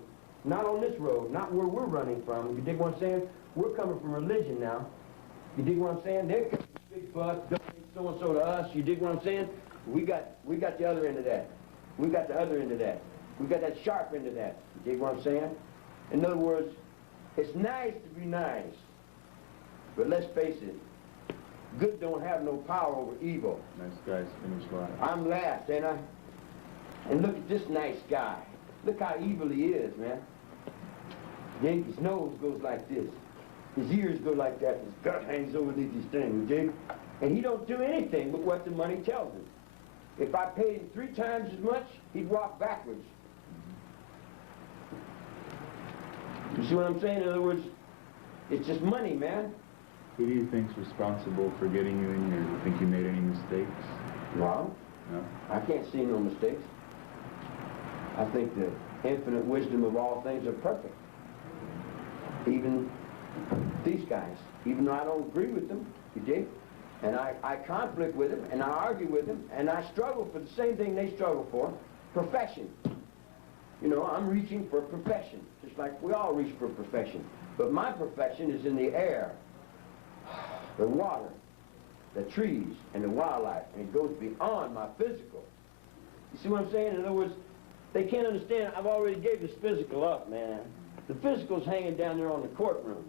Not on this road, not where we're running from. You dig what I'm saying? We're coming from religion now. You dig what I'm saying? They're coming big bucks, donate so-and-so to us. You dig what I'm saying? We got the other end of that. We got the other end of that. We got that sharp end of that. You dig what I'm saying? In other words, it's nice to be nice. But let's face it, good don't have no power over evil. Nice guys finish last. I'm last, ain't I? And look at this nice guy. Look how evil he is, man. His nose goes like this. His ears go like that. His gut hangs over these things, you dig? And he don't do anything but what the money tells him. If I paid him 3 times as much, he'd walk backwards. You see what I'm saying? In other words, it's just money, man. Who do you think's responsible for getting you in here? Do you think you made any mistakes? No. No? I can't see no mistakes. I think the infinite wisdom of all things are perfect. Even these guys, even though I don't agree with them, you dig? And I conflict with them, and I argue with them, and I struggle for the same thing they struggle for, perfection. You know, I'm reaching for perfection, just like we all reach for perfection. But my perfection is in the air, the water, the trees, and the wildlife, and it goes beyond my physical. You see what I'm saying? In other words, they can't understand, I've already gave this physical up, man. The physical's hanging down there on the courtroom.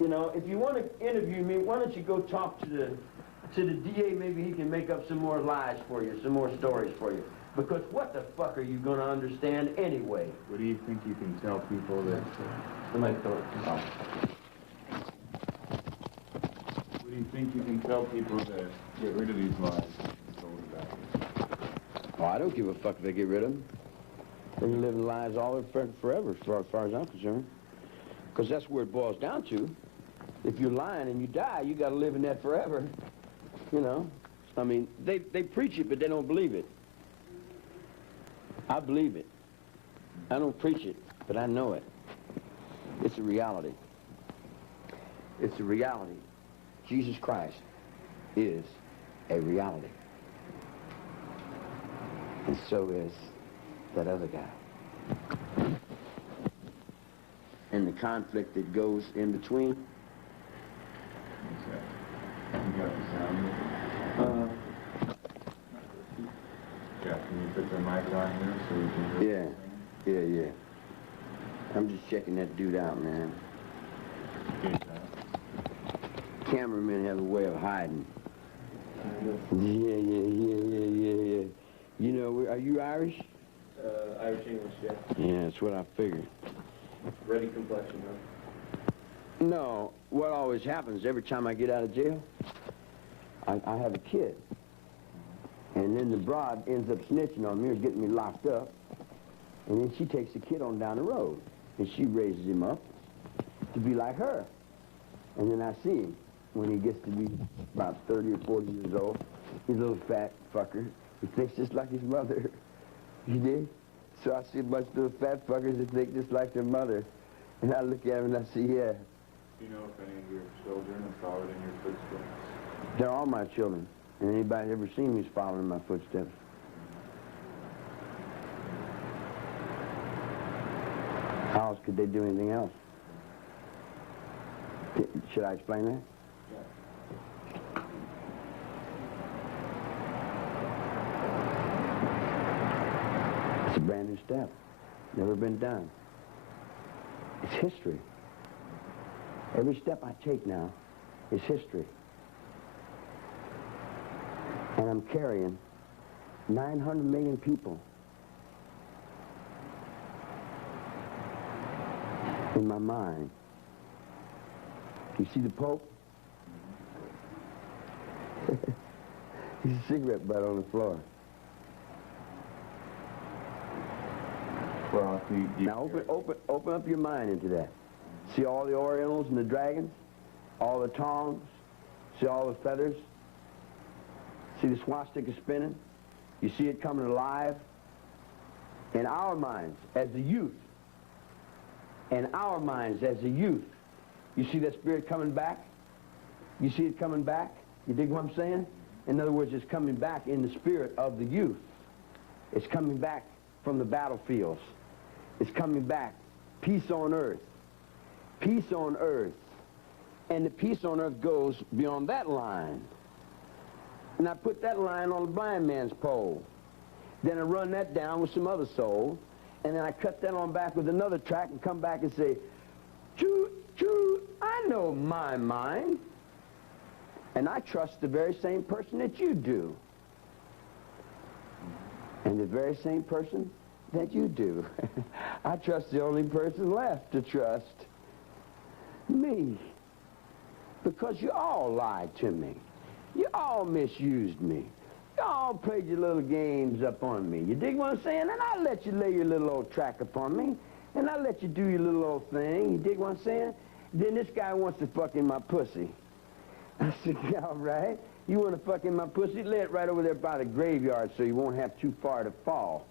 You know, if you want to interview me, why don't you go talk to the DA, maybe he can make up some more lies for you, some more stories for you. Because what the fuck are you going to understand anyway? What do you think you can tell people that... Somebody throw it. Oh. What do you think you can tell people to get rid of these lies you told about? Oh, I don't give a fuck if they get rid of them. They can live in lies all their forever, as far as I'm concerned. Because that's where it boils down to. If you're lying and you die, you got to live in that forever. You know? I mean, they preach it, but they don't believe it. I believe it. I don't preach it, but I know it. It's a reality. It's a reality. Jesus Christ is a reality. And so is that other guy. And the conflict that goes in between. What's that? You got the sound? Yeah, can you put the mic on here so we can hear Yeah. Yeah. I'm just checking that dude out, man. Cameramen have a way of hiding. Yeah. You know, are you Irish? Irish English, yeah. Yeah, that's what I figured. Ready complexion, huh? No, what always happens every time I get out of jail, I have a kid. And then the broad ends up snitching on me or getting me locked up. And then she takes the kid on down the road. And she raises him up to be like her. And then I see him when he gets to be about 30 or 40 years old. He's a little fat fucker. He thinks just like his mother. You dig? So I see a bunch of little fat fuckers that think just like their mother. And I look at him and I see, yeah. Do you know if any of your children have followed in your footsteps? They're all my children. And anybody ever seen me is following in my footsteps. How else could they do anything else? Should I explain that? It's a brand new step. Never been done. It's history. Every step I take now is history. And I'm carrying 900 million people in my mind. You see the Pope? He's a cigarette butt on the floor. Well, Now open up your mind into that. See all the Orientals and the dragons? All the tongs? See all the feathers? See the swastika spinning? You see it coming alive? In our minds, as a youth, in our minds as a youth, you see that spirit coming back? You see it coming back? You dig what I'm saying? In other words, it's coming back in the spirit of the youth. It's coming back from the battlefields. It's coming back. Peace on earth. Peace on earth. And the peace on earth goes beyond that line. And I put that line on the blind man's pole. Then I run that down with some other soul. And then I cut that on back with another track and come back and say, choo, choo, I know my mind. And I trust the very same person that you do. And the very same person that you do. I trust the only person left to trust. Me. Because you all lied to me. You all misused me. You all played your little games up on me. You dig what I'm saying? And I let you lay your little old track upon me. And I let you do your little old thing. You dig what I'm saying? Then this guy wants to fuck in my pussy. I said, yeah, all right. You want to fuck in my pussy? Lay it right over there by the graveyard so you won't have too far to fall.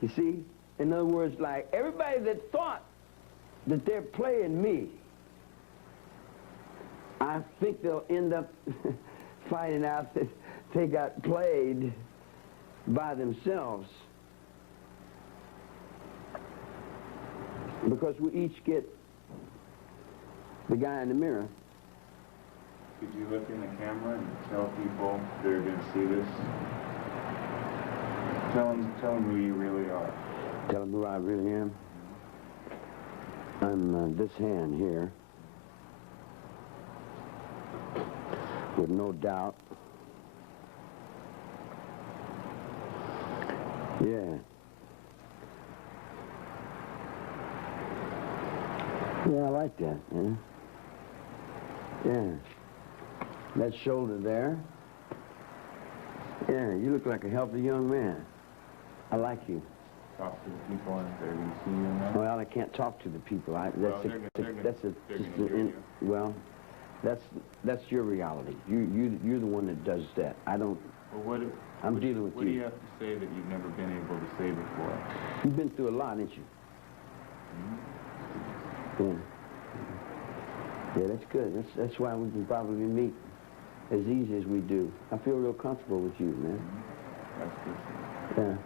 You see? In other words, like, everybody that thought that they're playing me, I think they'll end up finding out that they got played by themselves. Because we each get the guy in the mirror. Could you look in the camera and tell people that are going to see this? Tell them who you really are. Tell them who I really am. I'm this hand here. With no doubt. Yeah. Yeah, I like that, man. Yeah. That shoulder there. Yeah, you look like a healthy young man. I like you. Talk to the people and they're going to see you now? Well, I can't talk to the people. That's your reality. You're the one that does that. I don't. Well, I'm dealing with you. What do you have to say that you've never been able to say before? You've been through a lot, ain't you? Yeah. Yeah, that's good. That's why we can probably meet as easy as we do. I feel real comfortable with you, man. That's good. Yeah.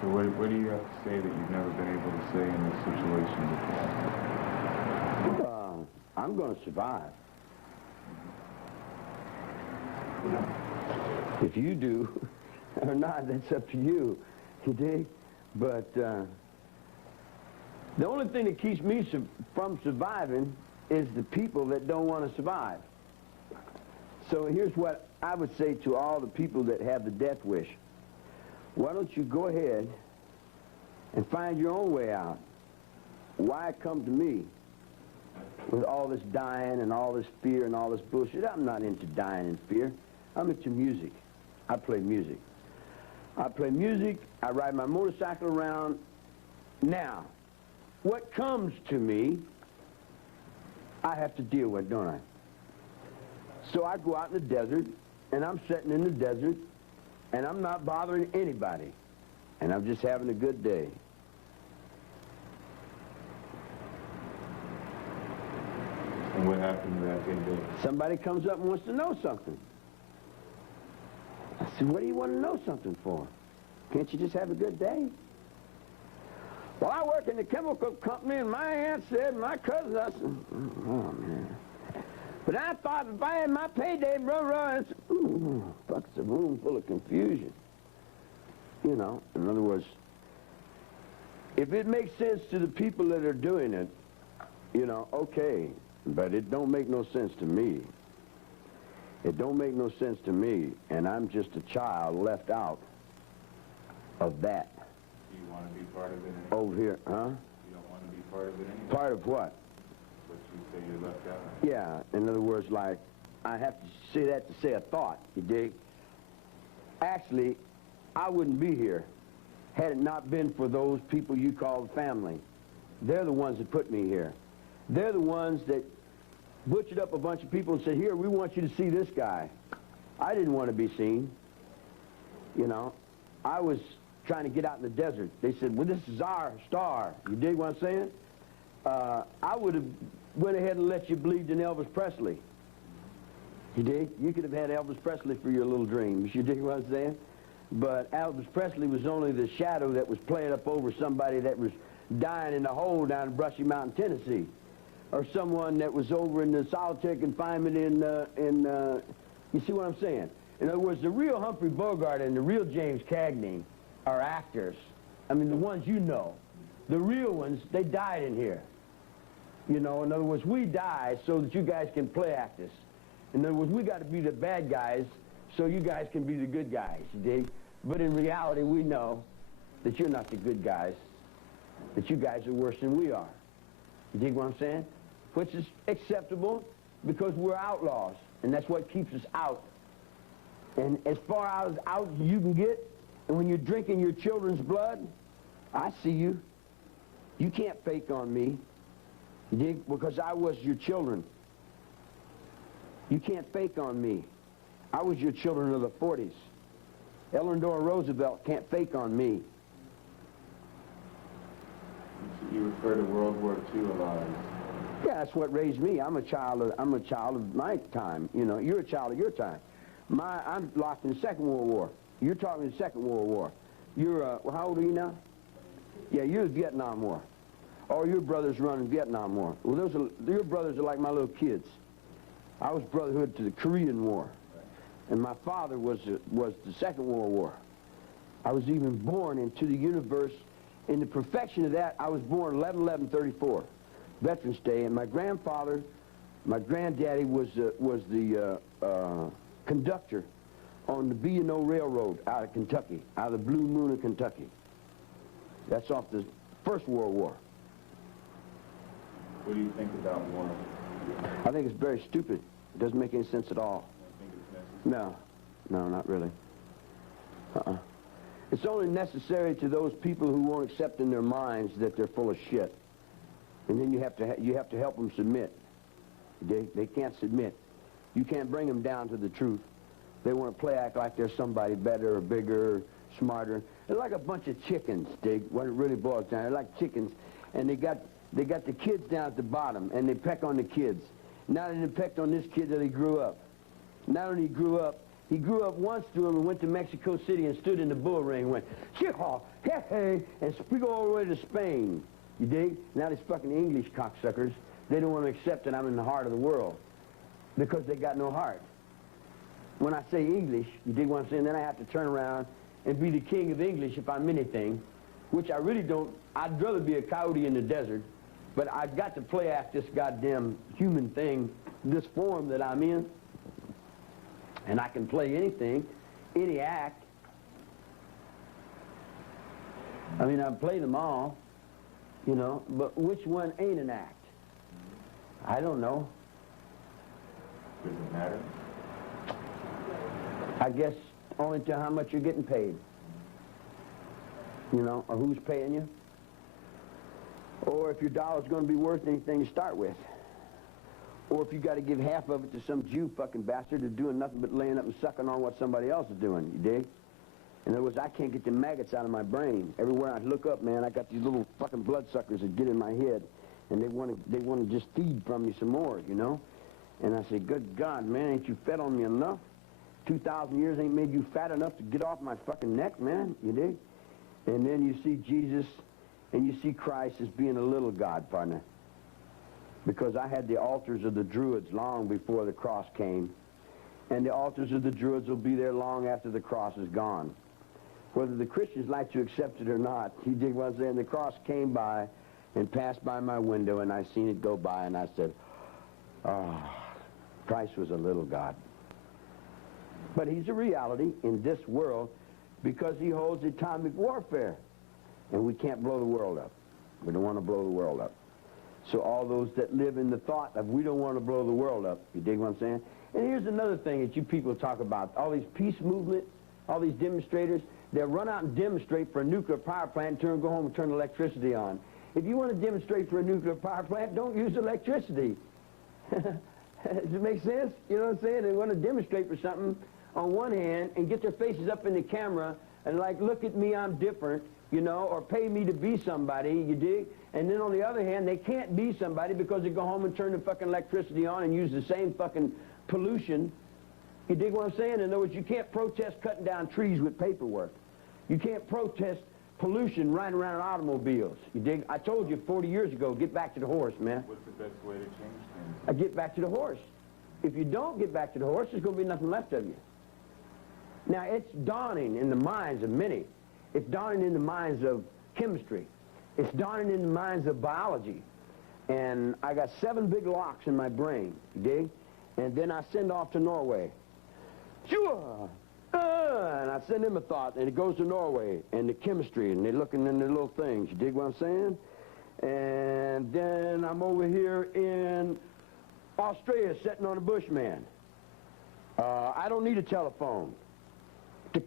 So what do you have to say that you've never been able to say in this situation before? I'm going to survive. If you do or not, that's up to you. You dig? But the only thing that keeps me from surviving is the people that don't want to survive. So here's what I would say to all the people that have the death wish. Why don't you go ahead and find your own way out? Why come to me with all this dying and all this fear and all this bullshit? I'm not into dying and fear. I'm into music. I play music. I play music. I ride my motorcycle around. Now, what comes to me, I have to deal with, don't I? So I go out in the desert, and I'm sitting in the desert, and I'm not bothering anybody, and I'm just having a good day. And what happened to that good day? Somebody comes up and wants to know something. I said, what do you want to know something for? Can't you just have a good day? Well, I work in the chemical company, and my aunt said, my cousin, I said, oh, man. But I thought if I had my payday, it's, fuck, it's a room full of confusion. You know, in other words, if it makes sense to the people that are doing it, you know, okay, but it don't make no sense to me. It don't make no sense to me, and I'm just a child left out of that. Do you want to be part of it anyway? Over here, huh? You don't want to be part of it anyway? Part of what? What you say you're left out of? Yeah, in other words, like, I have to say that to say a thought, you dig? Actually, I wouldn't be here had it not been for those people you call family. They're the ones that put me here. They're the ones that butchered up a bunch of people and said, here, we want you to see this guy. I didn't want to be seen. You know, I was trying to get out in the desert. They said, well, this is our star. You dig what I'm saying? I would have went ahead and let you believe in Elvis Presley. You dig? You could have had Elvis Presley for your little dreams. You dig what I'm saying? But Elvis Presley was only the shadow that was playing up over somebody that was dying in a hole down in Brushy Mountain, Tennessee. Or someone that was over in the solitary confinement you see what I'm saying? In other words, the real Humphrey Bogart and the real James Cagney are actors. I mean, the ones you know. The real ones, they died in here. You know, in other words, we die so that you guys can play act us. In other words, we got to be the bad guys so you guys can be the good guys, you dig? But in reality, we know that you're not the good guys, that you guys are worse than we are. You dig what I'm saying? Which is acceptable because we're outlaws, and that's what keeps us out. And as far out as you can get, and when you're drinking your children's blood, I see you. You can't fake on me, you dig? Because I was your children. You can't fake on me. I was your children of the 40s. Eleanor Roosevelt can't fake on me. You refer to World War II a lot. Yeah, that's what raised me. I'm a child of my time. You know, you're a child of your time. I'm locked in the Second World War. You're talking the Second World War. You're, well, how old are you now? Yeah, you're the Vietnam War. Or your brothers running Vietnam War. Well, your brothers are like my little kids. I was brotherhood to the Korean War. And my father was the Second World War. I was even born into the universe. In the perfection of that, I was born 11/11/34, Veterans Day, and my grandfather, my granddaddy was the conductor on the B&O Railroad out of Kentucky, out of the Blue Moon of Kentucky. That's off the First World War. What do you think about war? I think it's very stupid. It doesn't make any sense at all. You think it's necessary? No, not really. It's only necessary to those people who won't accept in their minds that they're full of shit. And then you have to help them submit. They can't submit. You can't bring them down to the truth. They want to play act like they're somebody better or bigger or smarter. They're like a bunch of chickens, dig, what it really boils down. They're like chickens, and they got the kids down at the bottom, and they peck on the kids. Not only pecked on this kid that he grew up. Not only he grew up once to him and went to Mexico City and stood in the bull ring and went, Chihuahua, hey, hey, and we go all the way to Spain. You dig? Now these fucking English cocksuckers, they don't want to accept that I'm in the heart of the world because they got no heart. When I say English, you dig what I'm saying, then I have to turn around and be the king of English if I'm anything, which I really don't. I'd rather be a coyote in the desert, but I've got to play act this goddamn human thing, this form that I'm in. And I can play anything, any act. I mean, I've played them all, you know, but which one ain't an act? I don't know. Does it matter? I guess only to how much you're getting paid. You know, or who's paying you. Or if your dollar's going to be worth anything to start with. Or if you got to give half of it to some Jew fucking bastard who's doing nothing but laying up and sucking on what somebody else is doing, you dig? In other words, I can't get the maggots out of my brain. Everywhere I look up, man, I got these little fucking bloodsuckers that get in my head, and they want to just feed from me some more, you know? And I say, good God, man, ain't you fed on me enough? 2,000 years ain't made you fat enough to get off my fucking neck, man, you dig? And then you see Jesus, and you see Christ as being a little God, partner. Because I had the altars of the Druids long before the cross came, and the altars of the Druids will be there long after the cross is gone. Whether the Christians like to accept it or not, you dig what I'm saying? The cross came by and passed by my window, and I seen it go by, and I said, oh, Christ was a little God. But he's a reality in this world because he holds atomic warfare. And we can't blow the world up. We don't want to blow the world up. So all those that live in the thought of we don't want to blow the world up, you dig what I'm saying? And here's another thing that you people talk about. All these peace movement, all these demonstrators, they'll run out and demonstrate for a nuclear power plant and go home and turn electricity on. If you want to demonstrate for a nuclear power plant, don't use electricity. Does it make sense? You know what I'm saying? They want to demonstrate for something on one hand and get their faces up in the camera and like, look at me, I'm different, you know, or pay me to be somebody, you dig? And then on the other hand, they can't be somebody because they go home and turn the fucking electricity on and use the same fucking pollution. You dig what I'm saying? In other words, you can't protest cutting down trees with paperwork. You can't protest pollution riding around in automobiles. You dig? I told you 40 years ago, get back to the horse, man. What's the best way to change things? Get back to the horse. If you don't get back to the horse, there's going to be nothing left of you. Now, it's dawning in the minds of many. It's dawning in the minds of chemistry. It's dawning in the minds of biology. And I got 7 big locks in my brain, you dig? And then I send off to Norway. Sure. And I send them a thought, and it goes to Norway, and the chemistry, and they're looking in the little things. You dig what I'm saying? And then I'm over here in Australia sitting on a bushman. I don't need a telephone to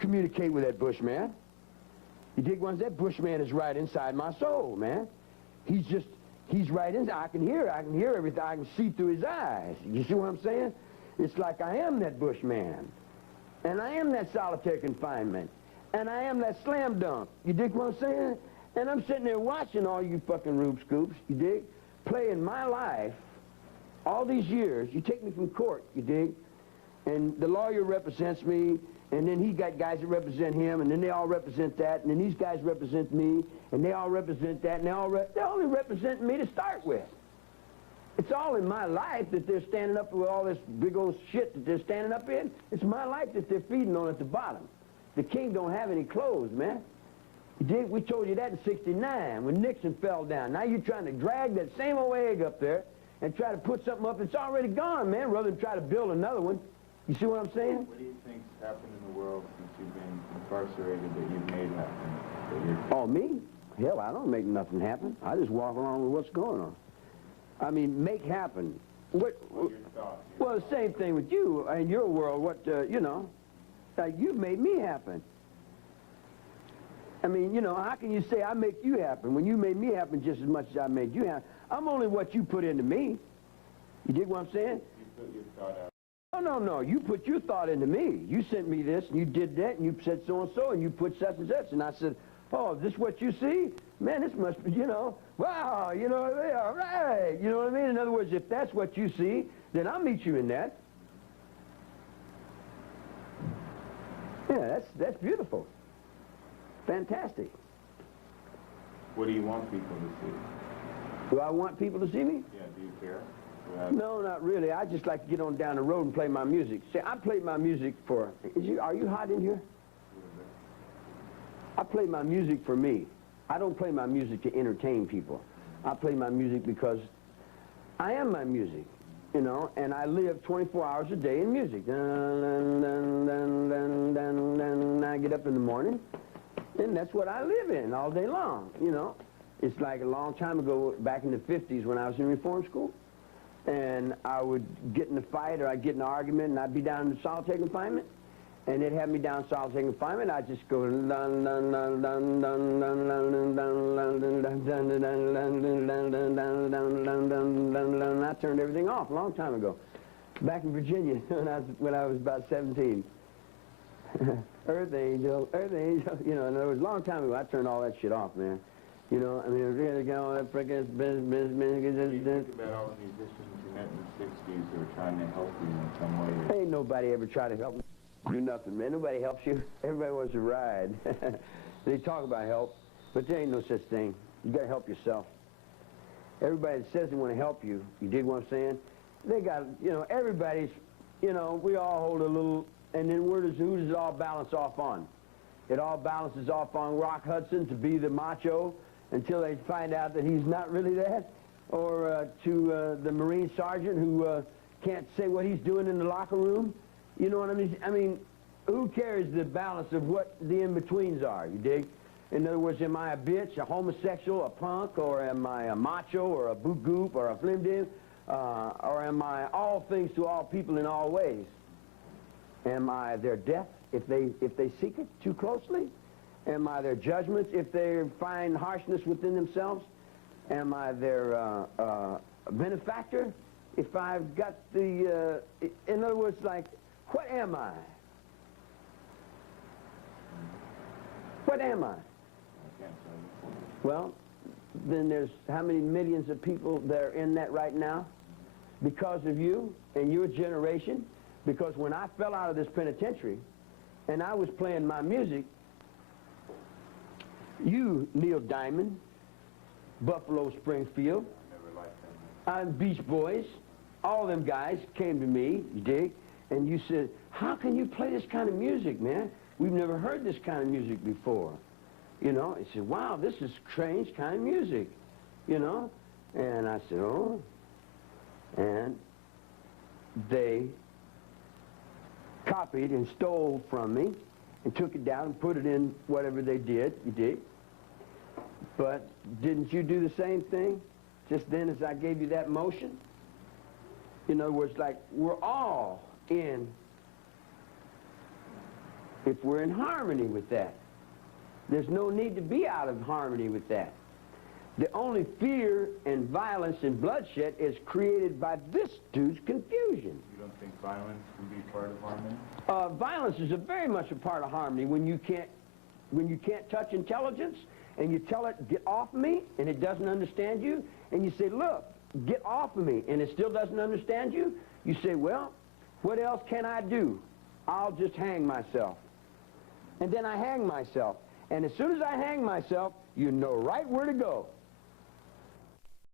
communicate with that bushman. You dig what I'm saying? That bushman is right inside my soul, man. He's right inside. I can hear everything. I can see through his eyes. You see what I'm saying? It's like I am that bushman. And I am that solitary confinement. And I am that slam dunk. You dig what I'm saying? And I'm sitting there watching all you fucking Rube Scoops, you dig? Playing my life all these years. You take me from court, you dig? And the lawyer represents me, and then he got guys that represent him, and then they all represent that, and then these guys represent me, and they all represent that, and they're only representing me to start with. It's all in my life that they're standing up with all this big old shit that they're standing up in. It's my life that they're feeding on at the bottom. The king don't have any clothes, man. We told you that in '69 when Nixon fell down. Now you're trying to drag that same old egg up there and try to put something up that's already gone, man, rather than try to build another one. You see what I'm saying? What do you think's happened in the world since you've been incarcerated that you've made happen? Oh, me? Hell, I don't make nothing happen. I just walk along with what's going on. I mean, make happen. What's your thought? Well, the same thing with you in your world. You know, you've made me happen. I mean, you know, how can you say I make you happen when you made me happen just as much as I made you happen? I'm only what you put into me. You dig what I'm saying? You put your thought out. No. You put your thought into me. You sent me this, and you did that, and you said so-and-so, and you put such and such. And I said, oh, is this what you see? Man, this must be, you know, wow, you know, all right. You know what I mean? In other words, if that's what you see, then I'll meet you in that. Yeah, that's beautiful. Fantastic. What do you want people to see? Do I want people to see me? Yeah, do you care? No, not really. I just like to get on down the road and play my music. See, I play my music for... Are you hot in here? I play my music for me. I don't play my music to entertain people. I play my music because I am my music, you know, and I live 24 hours a day in music. I get up in the morning, And that's what I live in all day long, you know. It's like a long time ago, back in the 50s when I was in reform school, and I would get in a fight or I'd get in an argument and I'd be down in solitary confinement, and they'd have me down in solitary confinement. I'd just go dun dun dun dun dun dun dun dun dun dun dun. I turned everything off a long time ago, back in Virginia when I was about 17. Earth angel, you know, and it was a long time ago. I turned all that shit off, man. You know, I mean, really going that frickin' business. You think about all the musicians you met in the 60s who were trying to help you in some way. Ain't nobody ever tried to help me do nothing, man. Nobody helps you. Everybody wants to ride. They talk about help, but there ain't no such thing. You got to help yourself. Everybody that says they want to help you, you dig what I'm saying? They got, you know, everybody's, you know, we all hold a little, and then who does it all balance off on? It all balances off on Rock Hudson to be the macho until they find out that he's not really that, or to the Marine sergeant who can't say what he's doing in the locker room. You know what I mean? I mean, who cares the balance of what the in-betweens are, you dig? In other words, am I a bitch, a homosexual, a punk, or am I a macho, or a boot goop, or a flim-dim, or am I all things to all people in all ways? Am I their death if they seek it too closely? Am I their judgments if they find harshness within themselves? Am I their benefactor if I've got the, in other words, like, what am I? What am I? Well, then there's how many millions of people that are in that right now? Because of you and your generation. Because when I fell out of this penitentiary and I was playing my music, you, Neil Diamond, Buffalo Springfield, Beach Boys, all them guys came to me, you dig, and you said, how can you play this kind of music, man? We've never heard this kind of music before. You know, I said, wow, this is strange kind of music, you know? And I said, oh. And they copied and stole from me and took it down and put it in whatever they did, you dig? But didn't you do the same thing just then as I gave you that motion? In other words, like, we're all in, if we're in harmony with that. There's no need to be out of harmony with that. The only fear and violence and bloodshed is created by this dude's confusion. You don't think violence can be part of harmony? Violence is very much a part of harmony when you can't touch intelligence and you tell it, get off of me, and it doesn't understand you, and you say, look, get off of me, and it still doesn't understand you, you say, well, what else can I do? I'll just hang myself. And then I hang myself. And as soon as I hang myself, you know right where to go.